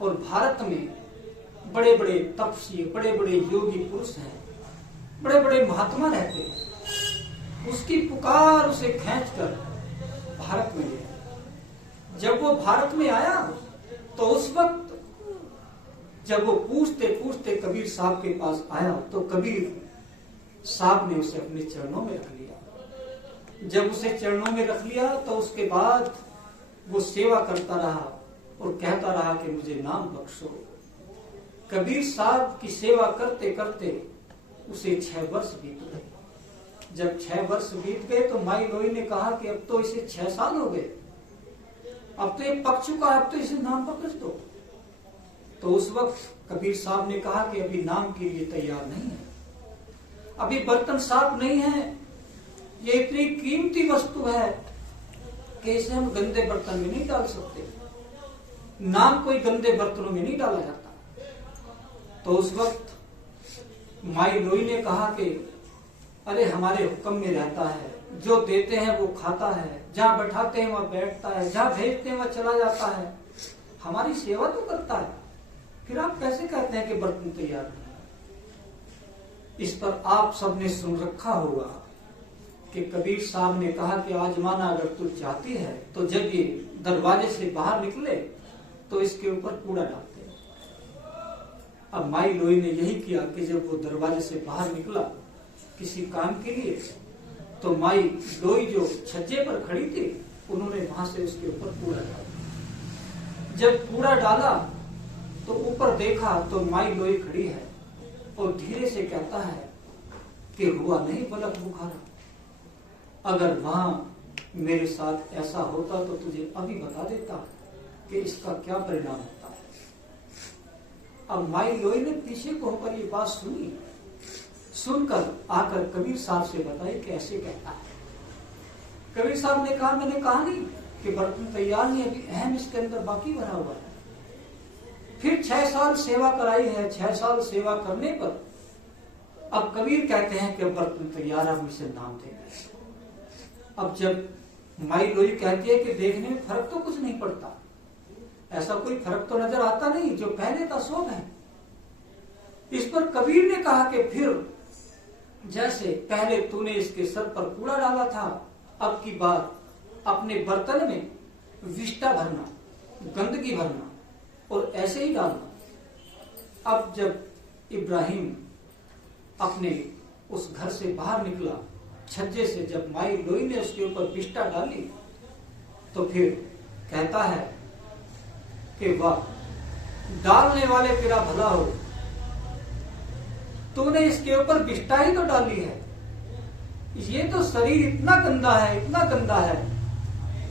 और भारत में बड़े बड़े तपस्वी, बड़े बड़े योगी पुरुष हैं, बड़े बड़े महात्मा रहते हैं। उसकी पुकार उसे खींचकर भारत में गया। जब वो भारत में आया तो उस वक्त जब वो पूछते पूछते कबीर साहब के पास आया तो कबीर साहब ने उसे अपने चरणों में रख लिया। जब उसे चरणों में रख लिया तो उसके बाद वो सेवा करता रहा और कहता रहा कि मुझे नाम बख्शो। कबीर साहब की सेवा करते करते उसे 6 वर्ष बीत गए। जब 6 वर्ष बीत गए तो माई लोई ने कहा कि अब तो इसे 6 साल हो गए, अब तो ये पक चुका है, अब तो इसे नाम पर रख दो। तो उस वक्त कबीर साहब ने कहा कि अभी नाम के लिए तैयार नहीं है, अभी बर्तन साफ नहीं है, ये इतनी कीमती वस्तु है कि इसे हम गंदे बर्तन में नहीं डाल सकते। नाम कोई गंदे बर्तनों में नहीं डाला जाता। तो उस वक्त माई लोई ने कहा कि अरे हमारे हुक्म में रहता है, जो देते हैं वो खाता है, जहां बैठाते हैं वहां बैठता है, जहां भेजते हैं वहां चला जाता है, हमारी सेवा तो करता है, फिर आप कैसे कहते हैं कि बर्तन तैयार नहीं है। इस पर आप सबने सुन रखा होगा कि कबीर साहब ने कहा कि आजमाना अगर तू चाहती है तो जब ये दरवाजे से बाहर निकले तो इसके ऊपर कूड़ा डालते हैं। अब माई लोई ने यही किया कि जब वो दरवाजे से बाहर निकला किसी काम के लिए, तो माई लोई जो छज्जे पर खड़ी थी उन्होंने वहां से उसके ऊपर कूड़ा डाला। जब कूड़ा डाला तो ऊपर देखा तो माई लोई खड़ी है और धीरे से कहता है कि हुआ नहीं बलक बुखारा, अगर वहां मेरे साथ ऐसा होता तो तुझे अभी बता देता कि इसका क्या परिणाम होता है। अब माई लोई ने पीछे को होकर ये बात सुनी, सुनकर आकर कबीर साहब से बताई कि ऐसे कहता है। कबीर साहब ने कहा मैंने कहा नहीं कि बर्तन तैयार नहीं, अभी अहम इसके अंदर बाकी भरा हुआ है। फिर 6 साल सेवा कराई है, 6 साल सेवा करने पर अब कबीर कहते हैं कि बर्तन तैयार है, हम इसे नाम देंगे। अब जब माई लोई कहती है कि देखने में फर्क तो कुछ नहीं पड़ता, ऐसा कोई फर्क तो नजर आता नहीं, जो पहले था सो है। इस पर कबीर ने कहा कि फिर जैसे पहले तूने इसके सर पर कूड़ा डाला था, अब की बार अपने बर्तन में विष्टा भरना, गंदगी भरना और ऐसे ही डालना। अब जब इब्राहिम अपने उस घर से बाहर निकला, छज्जे से जब माई लोई ने उसके ऊपर विष्टा डाली, तो फिर कहता है कि वाह डालने वाले तेरा भला हो, तूने इसके ऊपर विष्टा ही तो डाली है। ये तो शरीर इतना गंदा है, इतना गंदा है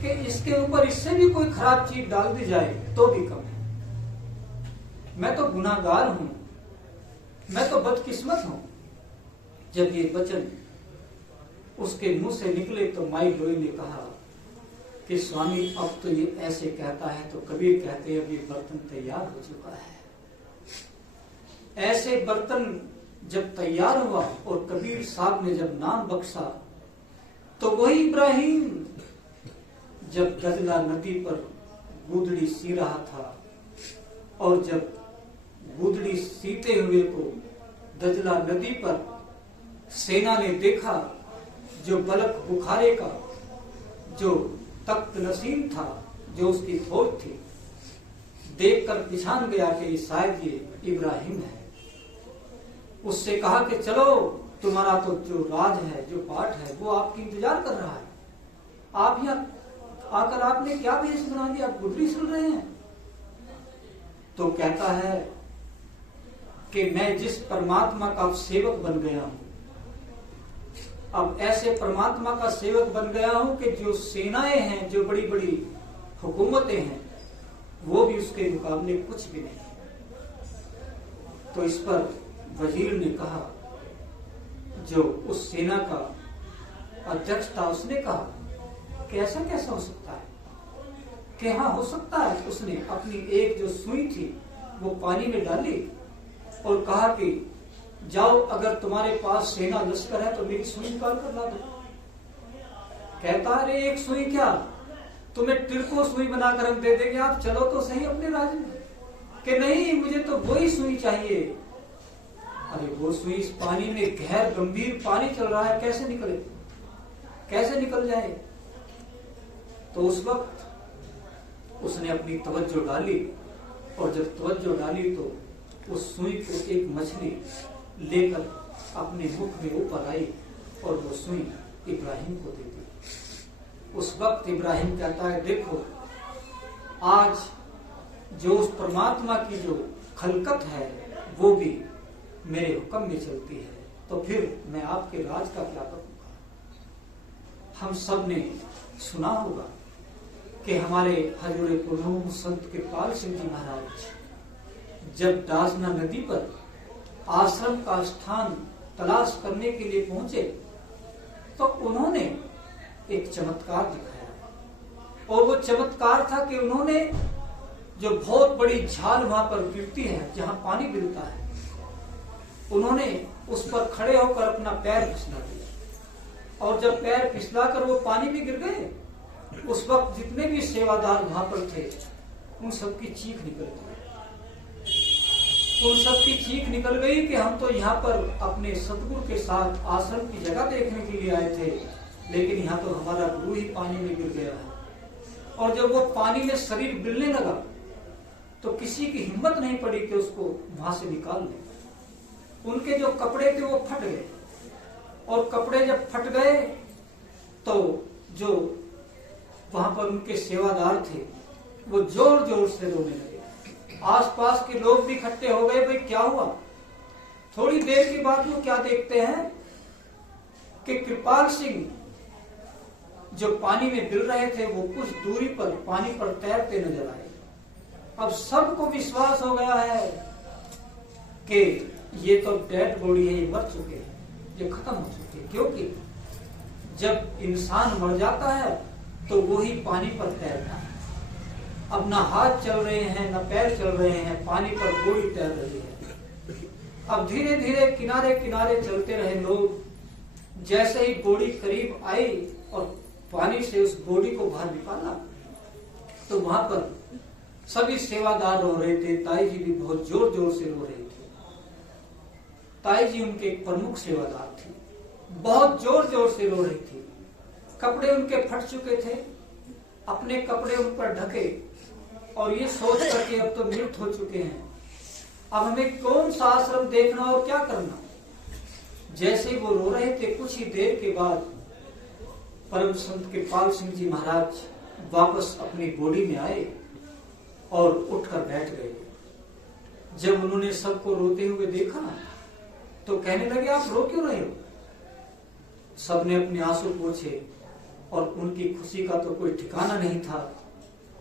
कि इसके ऊपर इससे भी कोई खराब चीज डाल दी जाए तो भी कम है। मैं तो गुनाहगार हूं, मैं तो बदकिस्मत हूं। जब ये वचन उसके मुंह से निकले तो माई लोई ने कहा कि स्वामी अब तो ये ऐसे कहता है तो कबीर कहते हैं अब ये बर्तन तैयार हो चुका है। ऐसे बर्तन जब तैयार हुआ और कबीर साहब ने जब नाम बख्शा तो वही इब्राहिम जब दजला नदी पर गूदड़ी सी रहा था, और जब गूदड़ी सीते हुए को दजला नदी पर सेना ने देखा, जो बलक बुखारे का जो तख्त नसीम था, जो उसकी फौज थी, देखकर पहचान गया कि शायद ये इब्राहिम है। उससे कहा कि चलो तुम्हारा तो जो राज है, जो पाठ है, वो आपकी इंतजार कर रहा है। आप यहाँ आकर आपने क्या भेष बना दिया, आप गुदड़ी सुन रहे हैं। तो कहता है कि मैं जिस परमात्मा का सेवक बन गया हूं, अब ऐसे परमात्मा का सेवक बन गया हूं कि जो सेनाएं हैं, जो बड़ी बड़ी हुकूमतें हैं, वो भी उसके मुकाबले कुछ भी नहीं। तो इस पर वजीर ने कहा, जो उस सेना का अध्यक्ष था, उसने कहा कि ऐसा कैसा हो सकता है, कि हाँ हो सकता है। उसने अपनी एक जो सुई थी वो पानी में डाली और कहा कि जाओ अगर तुम्हारे पास सेना लश्कर है तो मेरी सुई निकाल कर ला दो। कहता अरे एक सुई क्या, तुम्हें तिरको सुई बनाकर हम दे देंगे, आप चलो तो सही अपने राज्य में। कि नहीं, मुझे तो वही सुई चाहिए। अरे वो सुई इस पानी में, गहर गंभीर पानी चल रहा है, कैसे निकले, कैसे निकल जाए। तो उस वक्त उसने अपनी तवज्जो डाली, और जब तवज्जो डाली तो उस सुई को एक मछली लेकर अपने मुख में ऊपर आई और वो सुई इब्राहिम को दे दी। उस वक्त इब्राहिम कहता है देखो, आज जो उस परमात्मा की जो खलकत है वो भी मेरे हुक्म में चलती है, तो फिर मैं आपके राज का क्या करूंगा। हम सब ने सुना होगा कि हमारे हजूर कुलूम संत कृपाल सिंह जी महाराज जब दासना नदी पर आश्रम का स्थान तलाश करने के लिए पहुंचे तो उन्होंने एक चमत्कार दिखाया। और वो चमत्कार था कि उन्होंने जो बहुत बड़ी झाल वहां पर गिरती है, जहां पानी गिरता है, उन्होंने उस पर खड़े होकर अपना पैर फिसला दिया। और जब पैर फिसलाकर वो पानी में गिर गए, उस वक्त जितने भी सेवादार वहां पर थे उन सबकी चीख निकल गई। उन सबकी चीख निकल गई कि हम तो यहाँ पर अपने सतगुरु के साथ आश्रम की जगह देखने के लिए आए थे, लेकिन यहाँ तो हमारा गुरु ही पानी में गिर गया है। और जब वो पानी में शरीर गिरने लगा तो किसी की हिम्मत नहीं पड़ी कि उसको वहां से निकाल ले। उनके जो कपड़े थे वो फट गए, और कपड़े जब फट गए तो जो वहां पर उनके सेवादार थे वो जोर जोर से रोने लगे। आसपास के लोग भी इकट्ठे हो गए, भाई क्या हुआ। थोड़ी देर के बाद वो क्या देखते हैं कि कृपाल सिंह जो पानी में गिर रहे थे वो कुछ दूरी पर पानी पर तैरते नजर आए। अब सबको विश्वास हो गया है कि ये तो डेड बॉडी है, ये मर चुके हैं, ये खत्म हो चुके हैं। क्योंकि जब इंसान मर जाता है तो वो ही पानी पर तैरता है। अब ना हाथ चल रहे हैं, ना पैर चल रहे हैं, पानी पर बॉडी तैर रही है। अब धीरे धीरे किनारे किनारे चलते रहे लोग। जैसे ही बॉडी करीब आई और पानी से उस बॉडी को बाहर निकाला तो वहां पर सभी सेवादार रो रहे थे। ताई जी भी बहुत जोर जोर से रो रहे थे। ताई जी उनके एक प्रमुख सेवादार थे, बहुत जोर जोर से रो रही थी। कपड़े उनके फट चुके थे, अपने कपड़े उन पर ढके और ये सोच कर के अब तो मृत हो चुके हैं, अब हमें कौन सा आश्रम देखना और क्या करना। जैसे वो रो रहे थे, कुछ ही देर के बाद परम संत कृपाल सिंह जी महाराज वापस अपनी बॉडी में आए और उठकर बैठ गए। जब उन्होंने सबको रोते हुए देखा तो कहने लगे, आप रो क्यों रहे हो। सबने अपने आंसू पोंछे और उनकी खुशी का तो कोई ठिकाना नहीं था।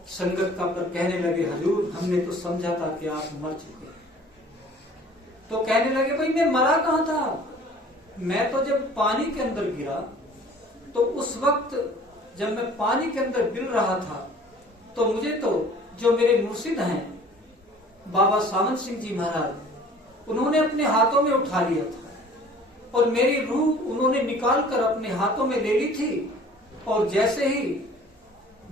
संगत का पर कहने लगे, हजूर हमने तो समझा था कि आप मर चुके हैं। तो कहने लगे, भाई मैं मरा कहां था। मैं तो जब पानी के अंदर गिरा तो उस वक्त जब मैं पानी के अंदर गिर रहा था तो मुझे तो जो मेरे मुर्शिद हैं बाबा सावंत सिंह जी महाराज, उन्होंने अपने हाथों में उठा लिया था और मेरी रूह उन्होंने निकाल कर अपने हाथों में ले ली थी। और जैसे ही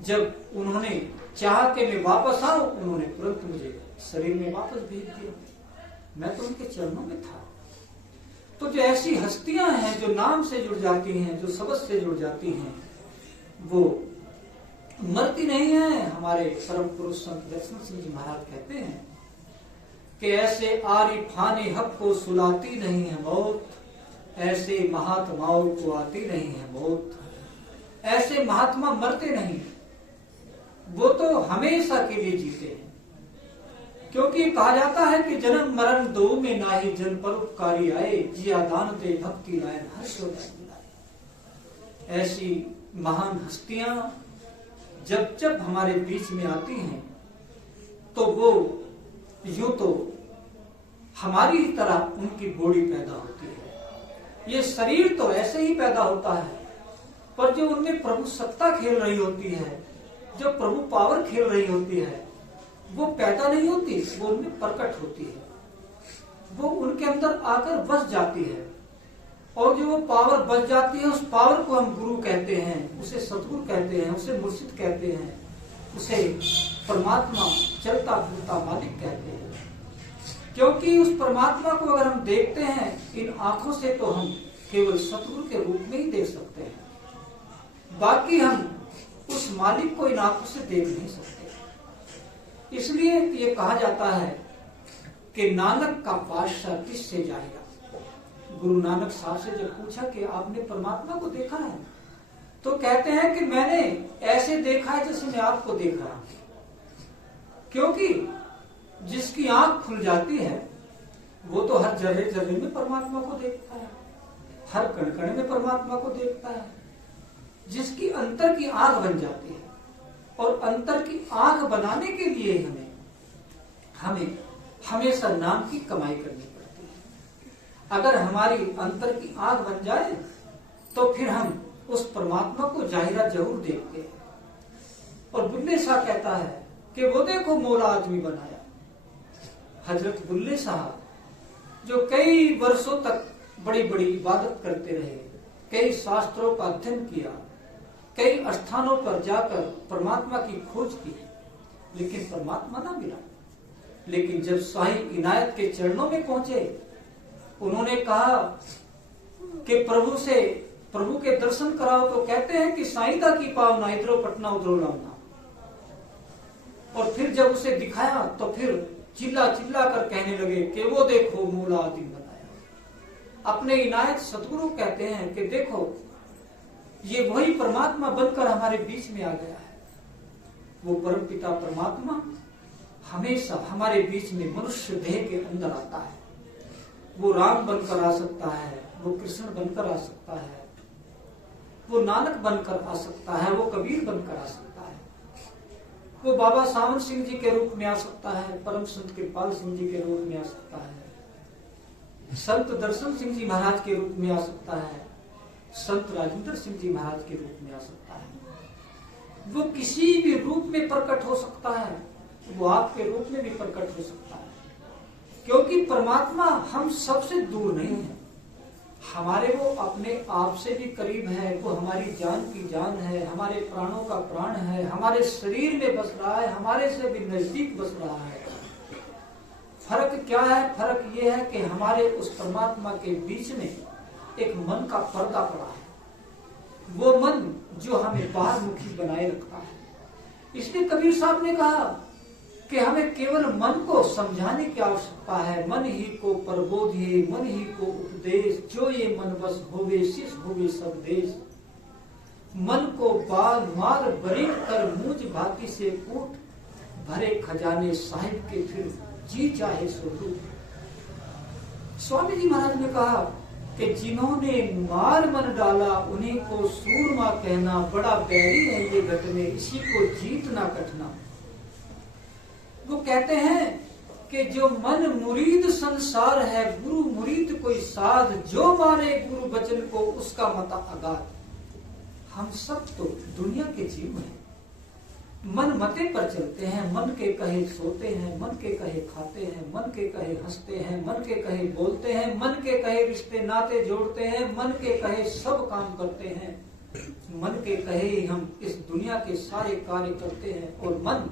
जब उन्होंने चाहा कि मैं वापस आऊं, उन्होंने तुरंत मुझे शरीर में वापस भेज दिया। मैं तो उनके चरणों में था। तो जो ऐसी हस्तियां हैं जो नाम से जुड़ जाती हैं, जो शब्द से जुड़ जाती हैं, वो मरती नहीं है। हमारे परम पुरुष संत लक्ष्मण सिंह जी महाराज कहते हैं कि ऐसे आरिफाने हक को सुलाती नहीं है मौत, ऐसे महात्माओं को आती नहीं है मौत। ऐसे महात्मा मरते नहीं, वो तो हमेशा के लिए जीते हैं। क्योंकि कहा जाता है कि जन्म मरण दो में नाही, जन परोपकारी आए, जिया दान दे भक्ति लायन हर्षोदय बुलाए। ऐसी महान हस्तियां जब जब हमारे बीच में आती हैं तो वो यूं तो हमारी ही तरह उनकी बॉडी पैदा होती है। ये शरीर तो ऐसे ही पैदा होता है, पर जो उनमें प्रभु सत्ता खेल रही होती है, जो प्रभु पावर खेल रही होती है, वो पैदा नहीं होती, वो उनमें प्रकट होती है। वो उनके अंदर आकर बस जाती है। और जो वो पावर बच जाती है, उस पावर को हम गुरु कहते हैं, उसे सतगुरु कहते हैं, उसे मुर्शिद कहते हैं, उसे परमात्मा चलता फिरता मालिक कहते हैं। क्योंकि उस परमात्मा को अगर हम देखते हैं इन आंखों से तो हम केवल सतगुरु के रूप में ही देख सकते हैं, बाकी हम उस मालिक को इन आंखों से देख नहीं सकते। इसलिए ये कहा जाता है कि नानक का पातशाह किससे जाएगा। गुरु नानक साहब से जब पूछा कि आपने परमात्मा को देखा है, तो कहते हैं कि मैंने ऐसे देखा है जैसे मैं आपको देख रहा हूं। क्योंकि जिसकी आंख खुल जाती है वो तो हर जर्रे जर्रे में परमात्मा को देखता है, हर कण कण में परमात्मा को देखता है। जिसकी अंतर की आंख बन जाती है और अंतर की आंख बनाने के लिए हमें हमेशा नाम की कमाई करनी पड़ती है। अगर हमारी अंतर की आंख बन जाए तो फिर हम उस परमात्मा को जाहिरा जरूर देखते हैं। और बुल्ले शाह कहता है कि वो देखो मौला आदमी बनाया। हजरत बुल्ले शाह जो कई वर्षों तक बड़ी बड़ी इबादत करते रहे, कई शास्त्रों का अध्ययन किया, कई स्थानों पर जाकर परमात्मा की खोज की, लेकिन परमात्मा ना मिला। लेकिन जब शाही इनायत के चरणों में पहुंचे, उन्होंने कहा कि प्रभु के दर्शन कराओ, तो कहते हैं कि साईदा की पाव ना इधरो पटना उधरो लाना। और फिर जब उसे दिखाया तो फिर चिल्ला चिल्ला कर कहने लगे कि वो देखो मौला आदमी बनाया। अपने इनायत सतगुरु कहते हैं कि देखो ये वही परमात्मा बनकर हमारे बीच में आ गया है। वो परमपिता परमात्मा हमेशा हमारे बीच में मनुष्य देह के अंदर आता है। वो राम बनकर आ सकता है, वो कृष्ण बनकर आ सकता है, वो नानक बनकर आ सकता है, वो कबीर बनकर आ सकता है, वो बाबा सावन सिंह जी के रूप में आ सकता है, परम संत कृपाल सिंह जी के रूप में आ सकता है, संत दर्शन सिंह जी महाराज के रूप में आ सकता है, संत राजेंद्र सिंह जी महाराज के रूप में आ सकता है। वो किसी भी रूप में प्रकट हो सकता है, वो आपके रूप में भी प्रकट हो सकता है, क्योंकि परमात्मा हम सबसे दूर नहीं है। हमारे वो अपने आप से भी करीब है, वो हमारी जान की जान है, हमारे प्राणों का प्राण है, हमारे शरीर में बस रहा है, हमारे से भी नजदीक बस रहा है। फर्क क्या है? फर्क ये है कि हमारे उस परमात्मा के बीच में एक मन का पर्दा पड़ा है, वो मन जो हमें बाहर मुखी बनाए रखता है। इसलिए कबीर साहब ने कहा कि हमें केवल मन को समझाने की आवश्यकता है। मन ही को प्रबोधे, मन ही को उपदेश, जो ये मन बस होवे शिष होवे सब देश। मन को बाल मार बरीक कर मूंज भाती से कूट, भरे खजाने साहिब के फिर जी चाहे सो लूट। स्वामी जी महाराज ने कहा कि जिन्होंने मार मन डाला उन्हीं को सूरमा कहना, बड़ा बैरी है ये घटने इसी को जीतना कठना। वो कहते हैं कि जो मन मुरीद संसार है, गुरु मुरीद कोई साध, जो माने गुरु वचन को उसका मता अगाध। हम सब तो दुनिया के जीव हैं, मन मते पर चलते हैं, मन के कहे सोते हैं, मन के कहे खाते हैं, मन के कहे हंसते हैं, मन के कहे बोलते हैं, मन के कहे रिश्ते नाते जोड़ते हैं, मन के कहे सब काम करते हैं, मन के कहे हम इस दुनिया के सारे कार्य करते हैं। और मन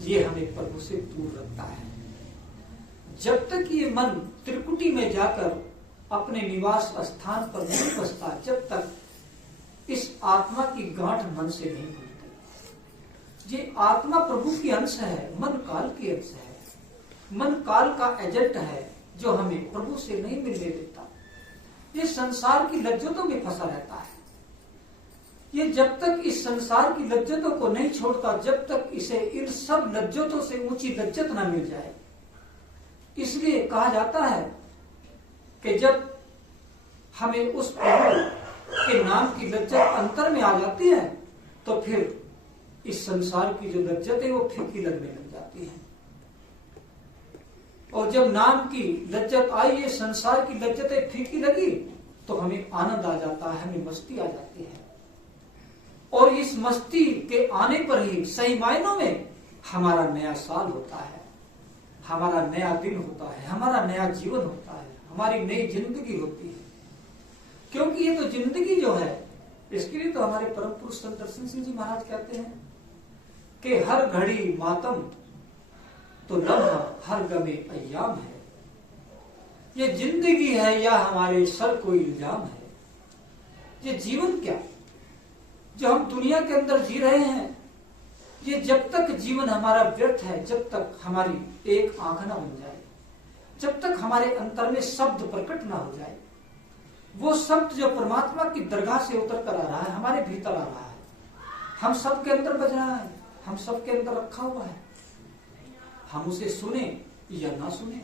ये हमें प्रभु से दूर रखता है। जब तक ये मन त्रिकुटी में जाकर अपने निवास स्थान पर नहीं बसता, जब तक इस आत्मा की गांठ मन से नहीं खुलती। ये आत्मा प्रभु की अंश है, मन काल की अंश है, मन काल का एजेंट है जो हमें प्रभु से नहीं मिलने देता। ये संसार की लज्जतों में फंसा रहता है। ये जब तक इस संसार की लज्जतों को नहीं छोड़ता, जब तक इसे इन सब लज्जतों से ऊंची लज्जत ना मिल जाए। इसलिए कहा जाता है कि जब हमें उस प्रभु के नाम की लज्जत अंतर में आ जाती है तो फिर इस संसार की जो लज्जत है वो फीकी लगने लग जाती है। और जब नाम की लज्जत आई, ये संसार की लज्जतें फीकी लगी, तो हमें आनंद आ जाता है, हमें मस्ती आ जाती है। और इस मस्ती के आने पर ही सही मायनों में हमारा नया साल होता है, हमारा नया दिन होता है, हमारा नया जीवन होता है, हमारी नई जिंदगी होती है। क्योंकि ये तो जिंदगी जो है, इसके लिए तो हमारे परम पुरुष संत दर्शन सिंह जी महाराज कहते हैं कि हर घड़ी मातम तो लम्हा हर गमे अय्याम है। ये जिंदगी है या हमारे सर कोई इल्जाम है। ये जीवन क्या जो हम दुनिया के अंदर जी रहे हैं, ये जब तक जीवन हमारा व्यर्थ है, जब तक हमारी एक आंख ना बन जाए, जब तक हमारे अंतर में शब्द प्रकट ना हो जाए, वो शब्द जो परमात्मा की दरगाह से उतर कर आ रहा है, हमारे भीतर आ रहा है, हम सब के अंदर बज रहा है, हम सब के अंदर रखा हुआ है। हम उसे सुने या ना सुने,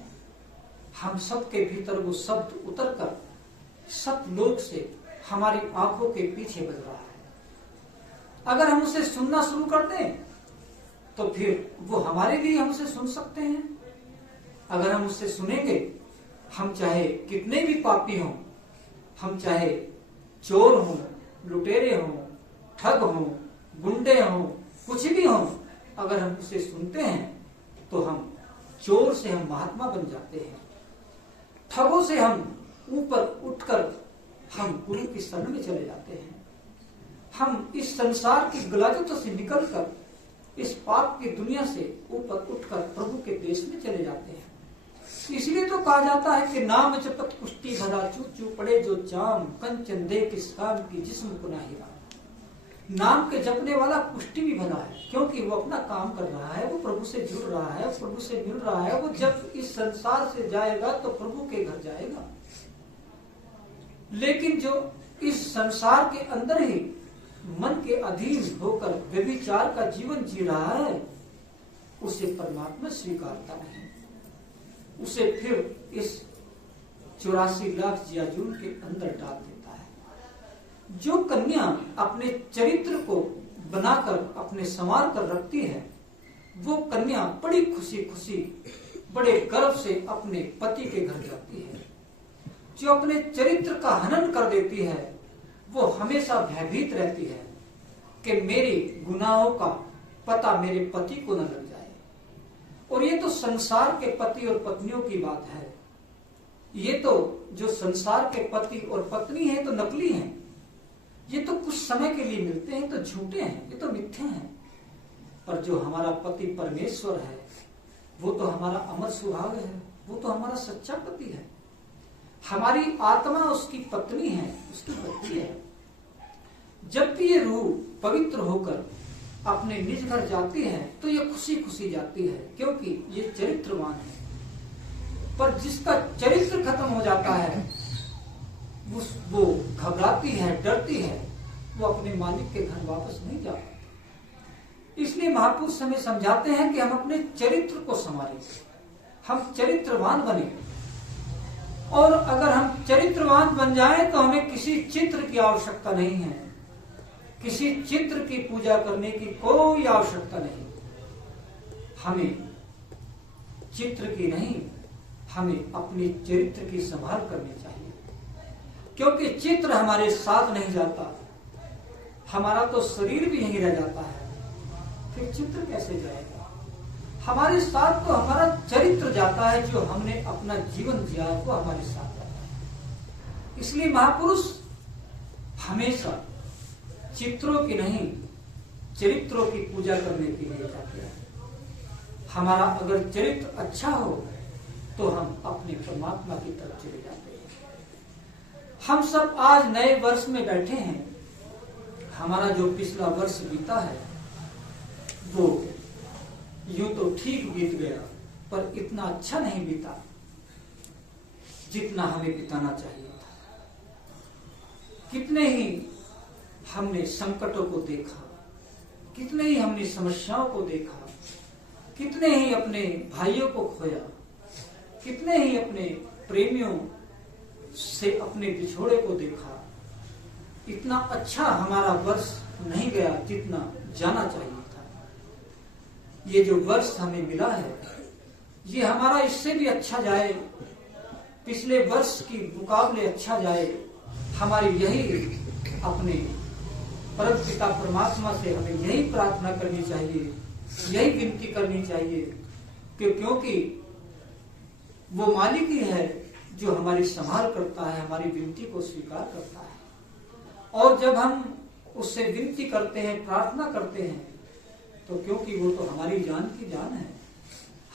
हम सब के भीतर वो शब्द उतर कर सतलोक से हमारी आंखों के पीछे बज रहा है। अगर हम उसे सुनना शुरू कर दें तो फिर वो हमारे लिए हमसे सुन सकते हैं। अगर हम उससे सुनेंगे, हम चाहे कितने भी पापी हों, हम चाहे चोर हों, लुटेरे हों, ठग हों, गुंडे हों, कुछ भी हों, अगर हम उसे सुनते हैं तो हम चोर से हम महात्मा बन जाते हैं, ठगों से हम ऊपर उठकर हम गुरु की शरण में चले जाते हैं। हम इस संसार की गलाजतों से निकलकर इस पाप की दुनिया से ऊपर उठकर प्रभु के देश में चले जाते हैं। इसलिए तो कहा जाता है कि नाम जपत कुष्टी भरा, चू चू पड़े जो चाम, कंचन दे किस काम की जिस्म को नाही राम। नाम के जपने वाला पुष्टि भी भला है, क्योंकि वो अपना काम कर रहा है, वो प्रभु से जुड़ रहा है, प्रभु से मिल रहा है। वो जब इस संसार से जाएगा तो प्रभु के घर जाएगा। लेकिन जो इस संसार के अंदर ही मन के अधीन होकर व्यभिचार का जीवन जी रहा है, उसे परमात्मा स्वीकारता नहीं, उसे फिर इस 84 लाख जियाजूल के अंदर डाल देता है। जो कन्या अपने चरित्र को बनाकर अपने संवार कर रखती है, वो कन्या बड़ी खुशी खुशी बड़े गर्व से अपने पति के घर जाती है। जो अपने चरित्र का हनन कर देती है, वो हमेशा भयभीत रहती है कि मेरी गुनाहों का पता मेरे पति को न लग जाए। और ये तो संसार के पति और पत्नियों की बात है। ये तो जो संसार के पति और पत्नी है तो नकली हैं, ये तो कुछ समय के लिए मिलते हैं, तो झूठे हैं, ये तो मिथ्या हैं। पर जो हमारा पति परमेश्वर है, वो तो हमारा अमर सुहाग है, वो तो हमारा सच्चा पति है। हमारी आत्मा उसकी पत्नी है, उसकी पत्नी है। जब भी ये रूह पवित्र होकर अपने निज घर जाती है तो ये खुशी खुशी जाती है, क्योंकि ये चरित्रवान है। पर जिसका चरित्र खत्म हो जाता है, वो घबराती है, डरती है, वो अपने मालिक के घर वापस नहीं जा पाती। इसलिए महापुरुष हमें समझाते हैं कि हम अपने चरित्र को संभालें, हम चरित्रवान बने। और अगर हम चरित्रवान बन जाएं तो हमें किसी चित्र की आवश्यकता नहीं है, किसी चित्र की पूजा करने की कोई आवश्यकता नहीं। हमें चित्र की नहीं, हमें अपने चरित्र की संभाल करनी चाहिए, क्योंकि चित्र हमारे साथ नहीं जाता, हमारा तो शरीर भी यहीं रह जाता है, फिर चित्र कैसे जाएगा। हमारे साथ तो हमारा चरित्र जाता है, जो हमने अपना जीवन जिया है वो हमारे साथ जाता है। इसलिए महापुरुष हमेशा चित्रों की नहीं, चरित्रों की पूजा करने के लिए जाते हैं। हमारा अगर चरित्र अच्छा हो तो हम अपने परमात्मा की तरफ चले जाते हैं। हम सब आज नए वर्ष में बैठे हैं। हमारा जो पिछला वर्ष बीता है वो यूं तो ठीक बीत गया, पर इतना अच्छा नहीं बीता जितना हमें बिताना चाहिए था। कितने ही हमने संकटों को देखा, कितने ही हमने समस्याओं को देखा, कितने ही अपने भाइयों को खोया, कितने ही अपने प्रेमियों से अपने बिछोड़े को देखा। इतना अच्छा हमारा वर्ष नहीं गया जितना जाना चाहिए था। ये जो वर्ष हमें मिला है, ये हमारा इससे भी अच्छा जाए, पिछले वर्ष की मुकाबले अच्छा जाए। हमारी यही अपने परम पिता परमात्मा से हमें यही प्रार्थना करनी चाहिए, यही विनती करनी चाहिए, क्योंकि वो मालिक ही है जो हमारी संभाल करता है, हमारी विनती को स्वीकार करता है। और जब हम उससे विनती करते हैं, प्रार्थना करते हैं, तो क्योंकि वो तो हमारी जान की जान है,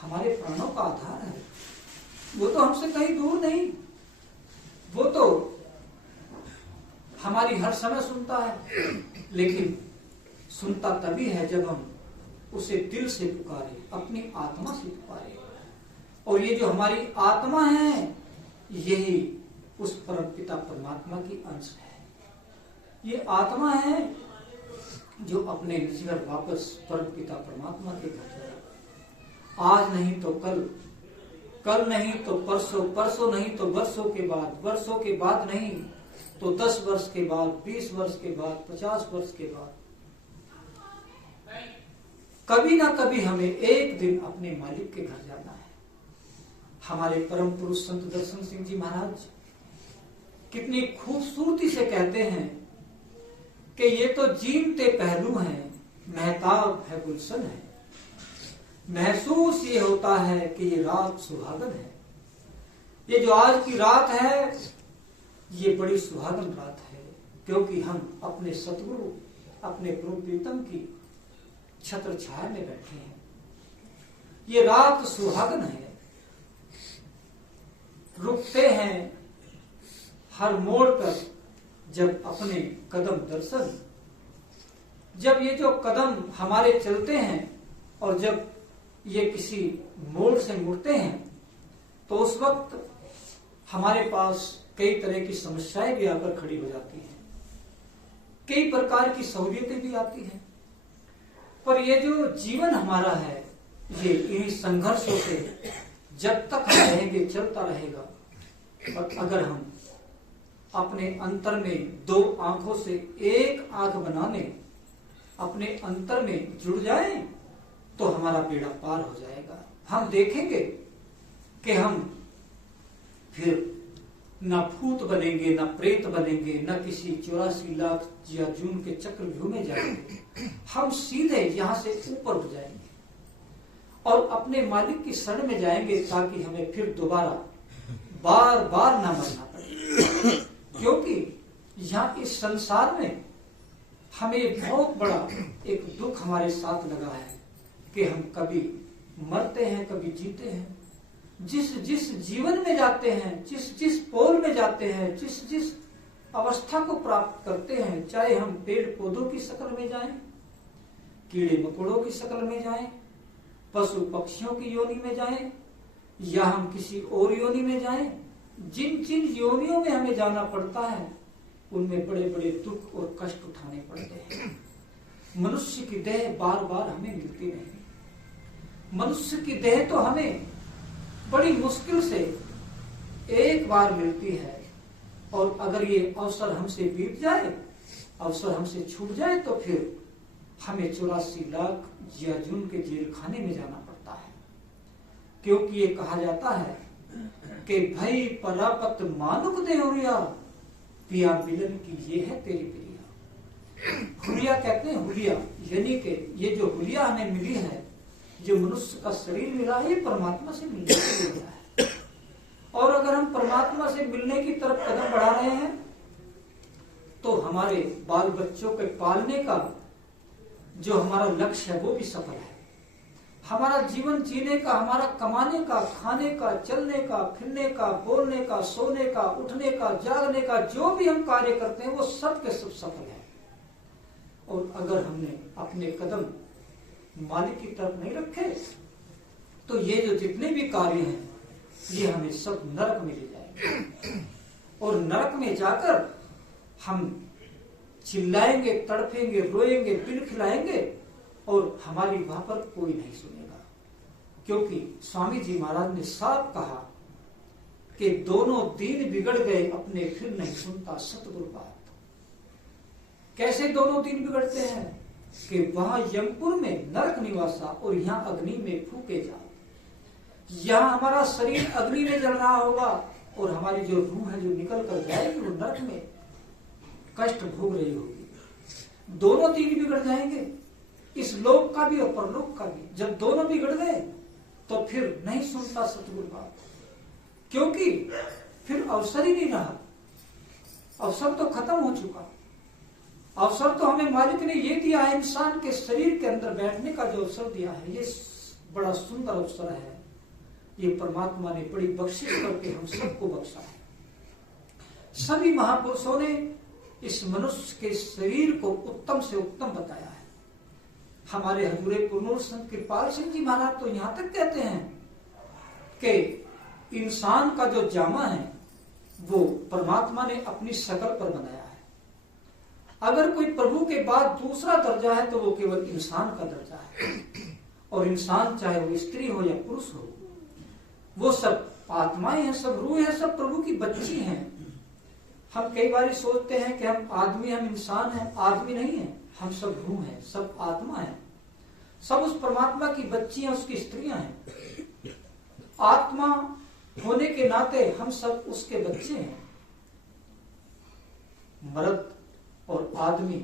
हमारे प्राणों का आधार है, वो तो हमसे कहीं दूर नहीं, वो तो हमारी हर समय सुनता है। लेकिन सुनता तभी है जब हम उसे दिल से पुकारे, अपनी आत्मा से पुकारे। और ये जो हमारी आत्मा है, यही उस परम पिता परमात्मा की अंश है। ये आत्मा है जो अपने निज घर वापस परम पिता परमात्मा के घर जाएगा। आज नहीं तो कल, कल नहीं तो परसों, परसों नहीं तो वर्षों के बाद, वर्षों के बाद नहीं तो 10 वर्ष के बाद, 20 वर्ष के बाद, 50 वर्ष के बाद। कभी ना कभी हमें एक दिन अपने मालिक के घर जाना है। हमारे परम पुरुष संत दर्शन सिंह जी महाराज कितनी खूबसूरती से कहते हैं कि ये तो जीनते पहलू हैं, महताब है गुलशन है, महसूस ये होता है कि ये रात सुहागन है। ये जो आज की रात है ये बड़ी सुहागन रात है, क्योंकि हम अपने सतगुरु अपने गुरु प्रीतम की छत्र छाया में बैठे हैं। ये रात सुहागन है। रुकते हैं हर मोड़ पर जब अपने कदम दर्शन, जब ये जो कदम हमारे चलते हैं और जब ये किसी मोड़ से मुड़ते हैं तो उस वक्त हमारे पास कई तरह की समस्याएं भी आकर खड़ी हो जाती हैं, कई प्रकार की सहूलियतें भी आती हैं। पर ये जो जीवन हमारा है ये इन्हीं संघर्षों से जब तक हम रहेंगे चलता रहेगा। और अगर हम अपने अंतर में दो आंखों से एक आंख बनाने अपने अंतर में जुड़ जाएं तो हमारा बेड़ा पार हो जाएगा। हम देखेंगे कि हम फिर न भूत बनेंगे, न प्रेत बनेंगे, न किसी 84 लाख या जून के चक्रव्यूह में जाएंगे। हम सीधे यहां से ऊपर उठ जाएंगे और अपने मालिक की शरण में जाएंगे, ताकि हमें फिर दोबारा बार बार ना मरना पड़े। क्योंकि यहाँ इस संसार में हमें बहुत बड़ा एक दुख हमारे साथ लगा है कि हम कभी मरते हैं कभी जीते हैं। जिस जिस जीवन में जाते हैं, जिस जिस पोल में जाते हैं, जिस जिस अवस्था को प्राप्त करते हैं, चाहे हम पेड़ पौधों की शक्ल में जाएं, कीड़े मकोड़ों की शक्ल में जाएं, पशु पक्षियों की योनि में जाएं, या हम किसी और योनि में जाएं, जिन जिन योनियों में हमें जाना पड़ता है उनमें बड़े बड़े दुख और कष्ट उठाने पड़ते हैं। मनुष्य की देह बार बार हमें मिलती नहीं। मनुष्य की देह तो हमें बड़ी मुश्किल से एक बार मिलती है, और अगर ये अवसर हमसे बीत जाए, अवसर हमसे छूट जाए, तो फिर हमें 84 लाख या जून के जेल खाने में जाना पड़ता है। क्योंकि ये कहा जाता है कि भई परापत मानुक देहुरिया, पिया मिलन की ये है तेरी प्रिया। हुलिया कहते हैं, हुलिया यानी कि ये जो हुलिया हमें मिली है, जो मनुष्य का शरीर मिला है, ये परमात्मा से मिलने के लिए मिला है। और अगर हम परमात्मा से मिलने की तरफ कदम बढ़ा रहे हैं तो हमारे बाल बच्चों के पालने का जो हमारा लक्ष्य है वो भी सफल है। हमारा जीवन जीने का, हमारा कमाने का, खाने का, चलने का, फिरने का, बोलने का, सोने का, उठने का, जागने का, जो भी हम कार्य करते हैं वो सब के सब सफल है। और अगर हमने अपने कदम मालिक की तरफ नहीं रखे तो ये जो जितने भी कार्य हैं ये हमें सब नरक में ले जाएंगे, और नरक में जाकर हम चिल्लाएंगे, तड़पेंगे, रोएंगे, बिल खिलाएंगे, और हमारी वहां पर कोई नहीं सुनेगा। क्योंकि स्वामी जी महाराज ने साफ कहा कि दोनों दीन बिगड़ गए अपने, फिर नहीं सुनता सतगुरु बात। कैसे दोनों दीन बिगड़ते हैं कि वहां यमपुर में नरक निवासा और यहाँ अग्नि में फूके जाओ। यहाँ हमारा शरीर अग्नि में जल रहा होगा और हमारी जो रूह है जो निकल कर जाएगी वो नरक में कष्ट भोग रही होगी। दोनों दीन बिगड़ जाएंगे, इस लोक का भी और परलोक का भी। जब दोनों बिगड़ गए तो फिर नहीं सुनता सतगुरु बात, क्योंकि फिर अवसर ही नहीं रहा। अवसर तो खत्म हो चुका। अवसर तो हमें मालिक ने ये दिया है, इंसान के शरीर के अंदर बैठने का जो अवसर दिया है, ये बड़ा सुंदर अवसर है। ये परमात्मा ने बड़ी बख्शिश करके हम सबको बख्शा है। सभी महापुरुषों ने इस मनुष्य के शरीर को उत्तम से उत्तम बताया है। हमारे हजूरे पूर्णोर संत कृपाल सिंह जी महाराज तो यहां तक कहते हैं कि इंसान का जो जामा है वो परमात्मा ने अपनी शकल पर बनाया है। अगर कोई प्रभु के बाद दूसरा दर्जा है तो वो केवल इंसान का दर्जा है, और इंसान चाहे वो स्त्री हो या पुरुष हो, वो सब आत्माएं हैं, सब रूह है, सब प्रभु की बच्ची हैं। हम कई बार सोचते हैं कि हम आदमी, हम इंसान हैं। आदमी नहीं है, हम सब रूह हैं, सब आत्मा है। सब उस परमात्मा की बच्चियां, उसकी स्त्रियां हैं। आत्मा होने के नाते हम सब उसके बच्चे हैं। मर्द और आदमी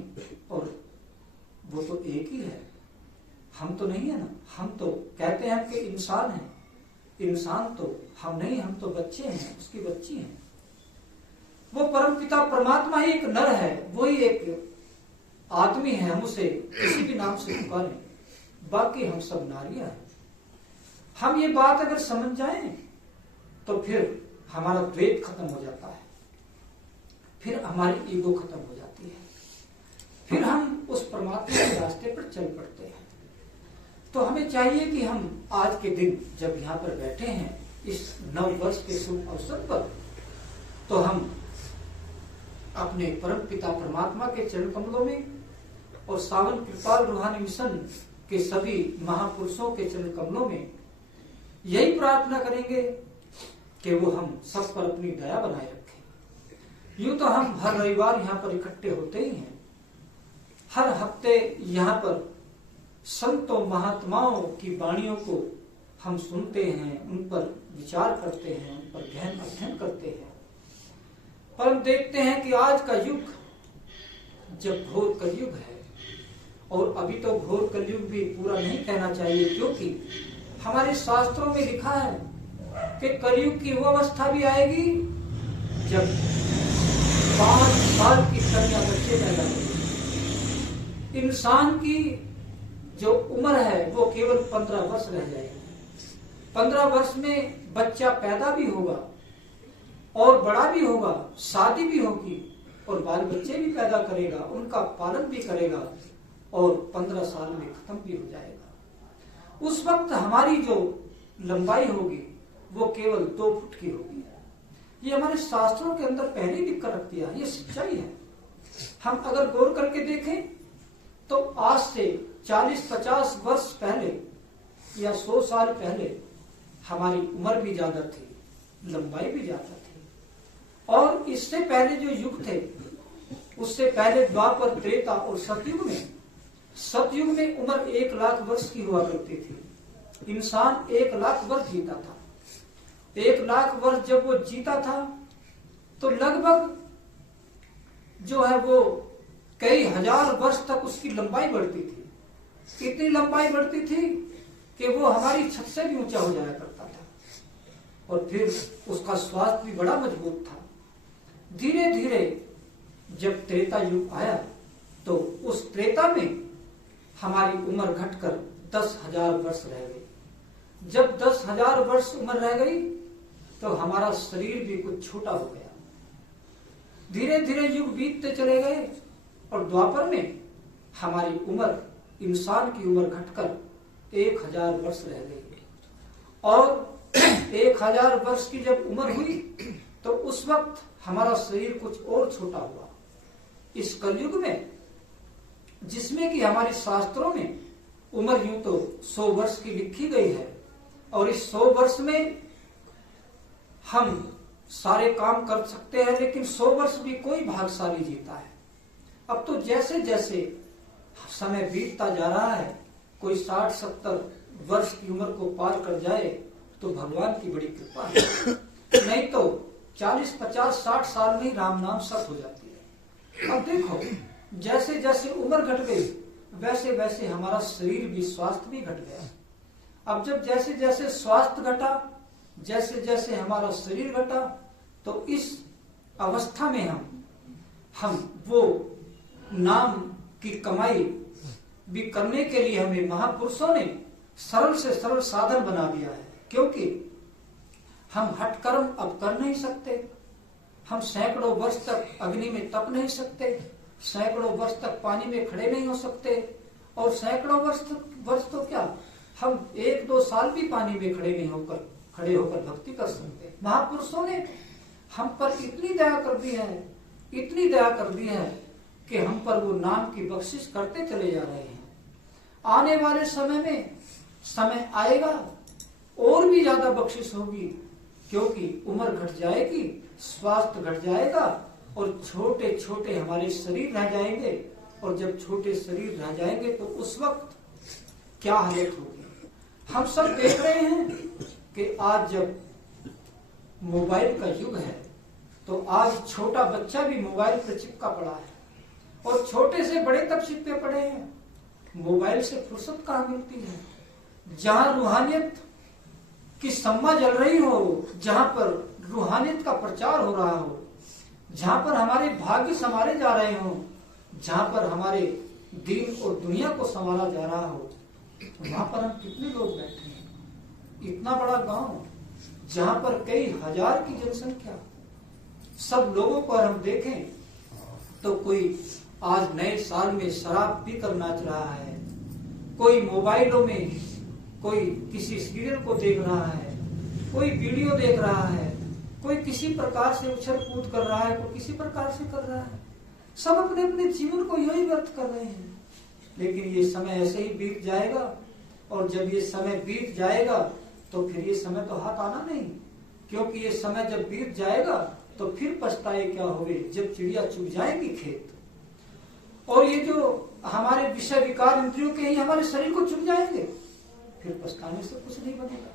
और वो तो एक ही है, हम तो नहीं है ना। हम तो कहते हैं कि इंसान है, इंसान तो हम नहीं, हम तो बच्चे हैं, उसकी बच्ची हैं। वो परमपिता परमात्मा ही एक नर है, वही एक आदमी है, हम उसे किसी भी नाम से पुकारें, बाकी हम सब नारियां हैं। हम ये बात अगर समझ जाएं तो फिर हमारा द्वेष खत्म हो जाता है, फिर हमारी ईगो खत्म हो जाती है, फिर हम उस परमात्मा के रास्ते पर चल पड़ते हैं। तो हमें चाहिए कि हम आज के दिन जब यहाँ पर बैठे हैं इस नव वर्ष के शुभ अवसर पर, तो हम अपने परम पिता परमात्मा के चरण कमलों में और सावन कृपाल रूहानी मिशन के सभी महापुरुषों के चरण कमलों में यही प्रार्थना करेंगे कि वो हम सब पर अपनी दया बनाए रखें। यूं तो हम हर रविवार यहाँ पर इकट्ठे होते ही हैं, हर हफ्ते यहाँ पर संतों महात्माओं की वाणियों को हम सुनते हैं, उन पर विचार करते हैं, उन पर गहन अध्ययन करते हैं। पर हम देखते हैं कि आज का युग जब घोर कलयुग है, और अभी तो घोर कलयुग भी पूरा नहीं कहना चाहिए, क्योंकि हमारे शास्त्रों में लिखा है कि कलयुग की वो अवस्था भी आएगी जब 5 साल की कन्या बच्चे पैदा होंगे। इंसान की जो उम्र है वो केवल 15 वर्ष रह जाएगी। 15 वर्ष में बच्चा पैदा भी होगा और बड़ा भी होगा, शादी भी होगी और बाल बच्चे भी पैदा करेगा, उनका पालन भी करेगा और 15 साल में खत्म भी हो जाएगा। उस वक्त हमारी जो लंबाई होगी वो केवल 2 फुट की होगी। ये हमारे शास्त्रों के अंदर पहले ही लिख कर रख दिया, ये सच्चाई है। हम अगर गौर करके देखें तो आज से 40-50 वर्ष पहले या 100 साल पहले हमारी उम्र भी ज्यादा थी, लंबाई भी ज्यादा थी। और इससे पहले जो युग थे, उससे पहले द्वापर, त्रेता और सतयुग में उम्र 1 लाख वर्ष की हुआ करती थी। इंसान 1 लाख वर्ष जीता था। 1 लाख वर्ष जब वो जीता था तो लगभग जो है वो कई हजार वर्ष तक उसकी लंबाई बढ़ती थी। इतनी लंबाई बढ़ती थी कि वो हमारी छत से भी ऊंचा हो जाया करता था। और फिर उसका स्वास्थ्य भी बड़ा मजबूत था। धीरे धीरे जब त्रेता युग आया तो उस त्रेता में हमारी उम्र घटकर 10,000 वर्ष रह गई। जब 10,000 वर्ष उम्र रह गई तो हमारा शरीर भी कुछ छोटा हो गया। धीरे धीरे युग बीतते चले गए और द्वापर में हमारी उम्र, इंसान की उम्र घटकर 1,000 वर्ष रह गई। और 1,000 वर्ष की जब उम्र हुई तो उस वक्त हमारा शरीर कुछ और छोटा हुआ। इस कलयुग में, जिसमें कि हमारे शास्त्रों में उम्र यूं तो 100 वर्ष की लिखी गई है, और इस 100 वर्ष में हम सारे काम कर सकते हैं, लेकिन 100 वर्ष भी कोई भाग्यशाली जीता है। अब तो जैसे जैसे समय बीतता जा रहा है, कोई 60-70 वर्ष की उम्र को पार कर जाए तो भगवान की बड़ी कृपा है, नहीं तो 40-50-60 साल में ही राम नाम सत हो जाती है। अब देखो, जैसे जैसे उम्र घट गई वैसे वैसे हमारा शरीर भी, स्वास्थ्य भी घट गया। अब जब जैसे जैसे स्वास्थ्य घटा, जैसे जैसे हमारा शरीर घटा, तो इस अवस्था में हम वो नाम की कमाई भी करने के लिए हमें महापुरुषों ने सरल से सरल साधन बना दिया है। क्योंकि हम हठ कर्म अब कर नहीं सकते, हम सैकड़ों वर्ष तक अग्नि में तप नहीं सकते, सैकड़ों वर्ष तक पानी में खड़े नहीं हो सकते, और सैकड़ों वर्ष तो क्या, हम 1-2 साल भी पानी में खड़े होकर भक्ति कर सकते। महापुरुषों ने हम पर इतनी दया कर दी है, इतनी दया कर दी है कि हम पर वो नाम की बख्शिश करते चले जा रहे हैं। आने वाले समय में समय आएगा और भी ज्यादा बख्शिश होगी, क्योंकि उम्र घट जाएगी, स्वास्थ्य घट जाएगा और छोटे छोटे हमारे शरीर रह जाएंगे। और जब छोटे शरीर रह जाएंगे तो उस वक्त क्या हालत होगी। हम सब देख रहे हैं कि आज जब मोबाइल का युग है तो आज छोटा बच्चा भी मोबाइल पर चिपका पड़ा है और छोटे से बड़े तक चिपके पड़े हैं। मोबाइल से फुर्सत कहाँ मिलती है। जहां रूहानियत की सम्मा जल रही हो, जहां पर रूहानियत का प्रचार हो रहा हो, जहां पर हमारे भाग्य संवारे जा रहे हो, जहां पर हमारे दीन और दुनिया को संवारा जा रहा हो, वहां पर हम कितने लोग बैठे हैं। इतना बड़ा गांव जहां पर कई हजार की जनसंख्या, सब लोगों पर हम देखें तो कोई आज नए साल में शराब पीकर नाच रहा है, कोई मोबाइलों में कोई किसी सीरियल को देख रहा है, कोई वीडियो देख रहा है, कोई किसी प्रकार से उछल कूद कर रहा है, कोई किसी प्रकार से कर रहा है। सब अपने अपने जीवन को यही व्यर्थ कर रहे हैं। लेकिन ये समय ऐसे ही बीत जाएगा और जब ये समय बीत जाएगा तो फिर ये समय तो हाथ आना नहीं, क्योंकि ये समय जब बीत जाएगा तो फिर पछताए क्या होगे जब चिड़िया चुग जाएगी खेत, और ये जो हमारे विषय विकार इंद्रियों के ही हमारे शरीर को चुग जाएंगे, फिर पछताने से कुछ नहीं बनेगा।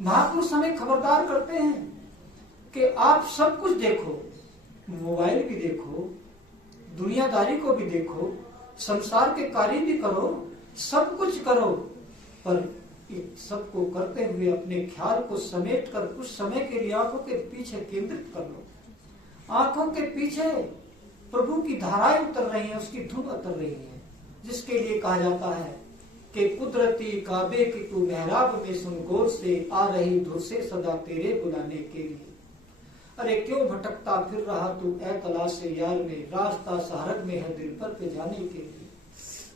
महापुरुष हमें खबरदार करते हैं कि आप सब कुछ देखो, मोबाइल भी देखो, दुनियादारी को भी देखो, संसार के कार्य भी करो, सब कुछ करो, पर सबको करते हुए अपने ख्याल को समेट कर कुछ समय के लिए आंखों के पीछे केंद्रित कर लो। आंखों के पीछे प्रभु की धाराएं उतर रही हैं, उसकी धुन उतर रही है, जिसके लिए कहा जाता है कि कुदरती काबे की तू मेहराब में सुन गौर से, आ रही धुर से सदा तेरे बुलाने के लिए। अरे क्यों भटकता फिर रहा तू ए तलाश से यार में, रास्ता सहारग में है दिल पर पे जाने के लिए।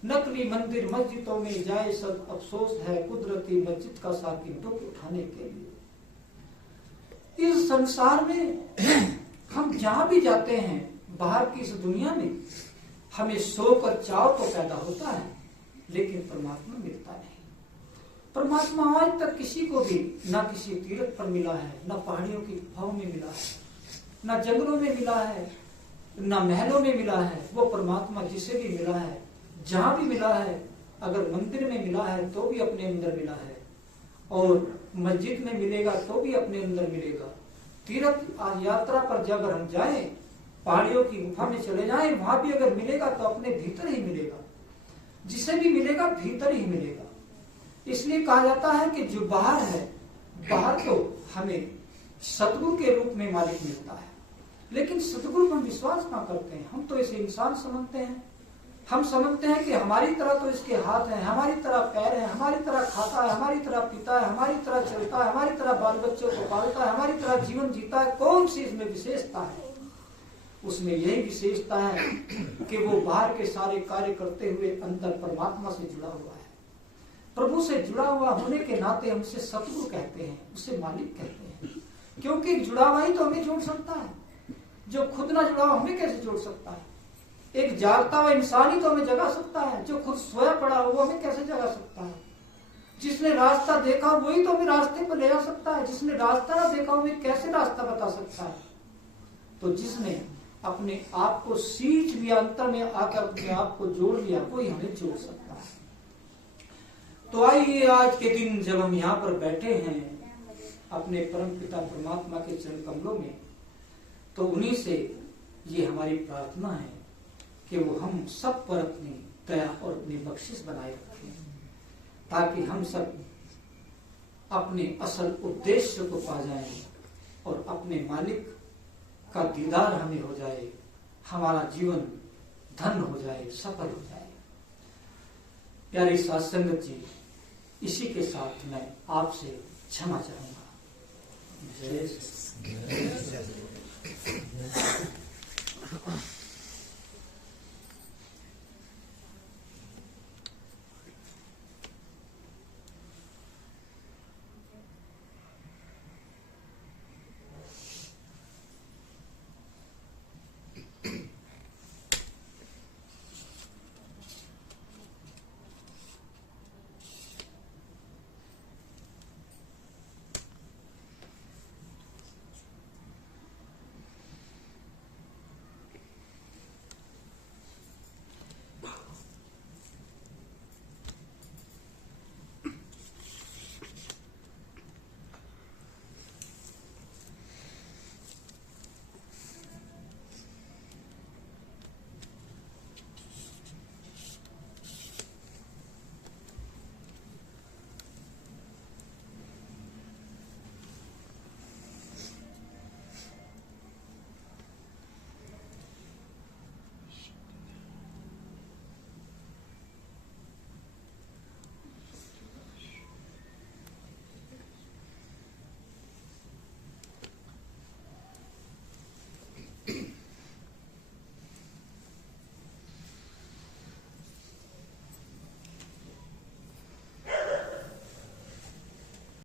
नकली मंदिर मस्जिदों में जाए सब अफसोस है, कुदरती मस्जिद का साकिन दुख उठाने के लिए। इस संसार में हम जहां भी जाते हैं, बाहर की इस दुनिया में, हमें शौक और चाव तो पैदा होता है, लेकिन परमात्मा मिलता नहीं। परमात्मा आज तक किसी को भी ना किसी तीर्थ पर मिला है, ना पहाड़ियों की गुफाओं में मिला है, ना जंगलों में मिला है, ना महलों में मिला है। वो परमात्मा जिसे भी मिला है, जहां भी मिला है, अगर मंदिर में मिला है तो भी अपने अंदर मिला है, और मस्जिद में मिलेगा तो भी अपने अंदर मिलेगा। तीर्थ यात्रा पर जब अगर हम जाएं, पहाड़ियों की गुफा में चले जाएं, वहां भी अगर मिलेगा तो अपने भीतर ही मिलेगा, जिसे भी मिलेगा भीतर ही मिलेगा। इसलिए कहा जाता है कि जो बाहर है, बाहर तो हमें सतगुरु के रूप में मालिक मिलता है, लेकिन सतगुरु पर विश्वास ना करते हैं। हम तो इसे इंसान समझते हैं, हम समझते हैं कि हमारी तरह तो इसके हाथ हैं, हमारी तरह पैर हैं, हमारी तरह खाता है, हमारी तरह पीता है, हमारी तरह चलता है, हमारी तरह बाल बच्चों को पालता है, हमारी तरह जीवन जीता है। कौन सी इसमें विशेषता है? उसमें यही विशेषता है कि वो बाहर के सारे कार्य करते हुए अंदर परमात्मा से जुड़ा हुआ है। प्रभु से जुड़ा हुआ होने के नाते हम उसे सतगुरु कहते हैं, उसे मालिक कहते हैं, क्योंकि जुड़ा हुआ ही तो हमें जोड़ सकता है। जो खुद ना जुड़ा हुआ हमें कैसे जोड़ सकता है? एक जागता हुआ इंसान ही तो हमें जगा सकता है, जो खुद सोया पड़ा हो वो हमें कैसे जगा सकता है? जिसने रास्ता देखा वही तो हमें रास्ते पर ले जा सकता है, जिसने रास्ता ना देखा हमें कैसे रास्ता बता सकता है? तो जिसने अपने आप को सींच लिया, अंतर में आकर अपने आप को जोड़ लिया, वही हमें जोड़ सकता है। तो आइए आज के दिन जब हम यहाँ पर बैठे हैं अपने परम पिता परमात्मा के चरण कमलों में, तो उन्हीं से ये हमारी प्रार्थना है कि वो हम सब पर अपनी दया और अपनी बख्शिश बनाए रखें, ताकि हम सब अपने असल उद्देश्य को पा जाएं और अपने मालिक का दीदार हमें हो जाए, हमारा जीवन धन्य हो जाए, सफल हो जाए। प्यारी साथ संगत जी, इसी के साथ मैं आपसे क्षमा चाहूंगा। जय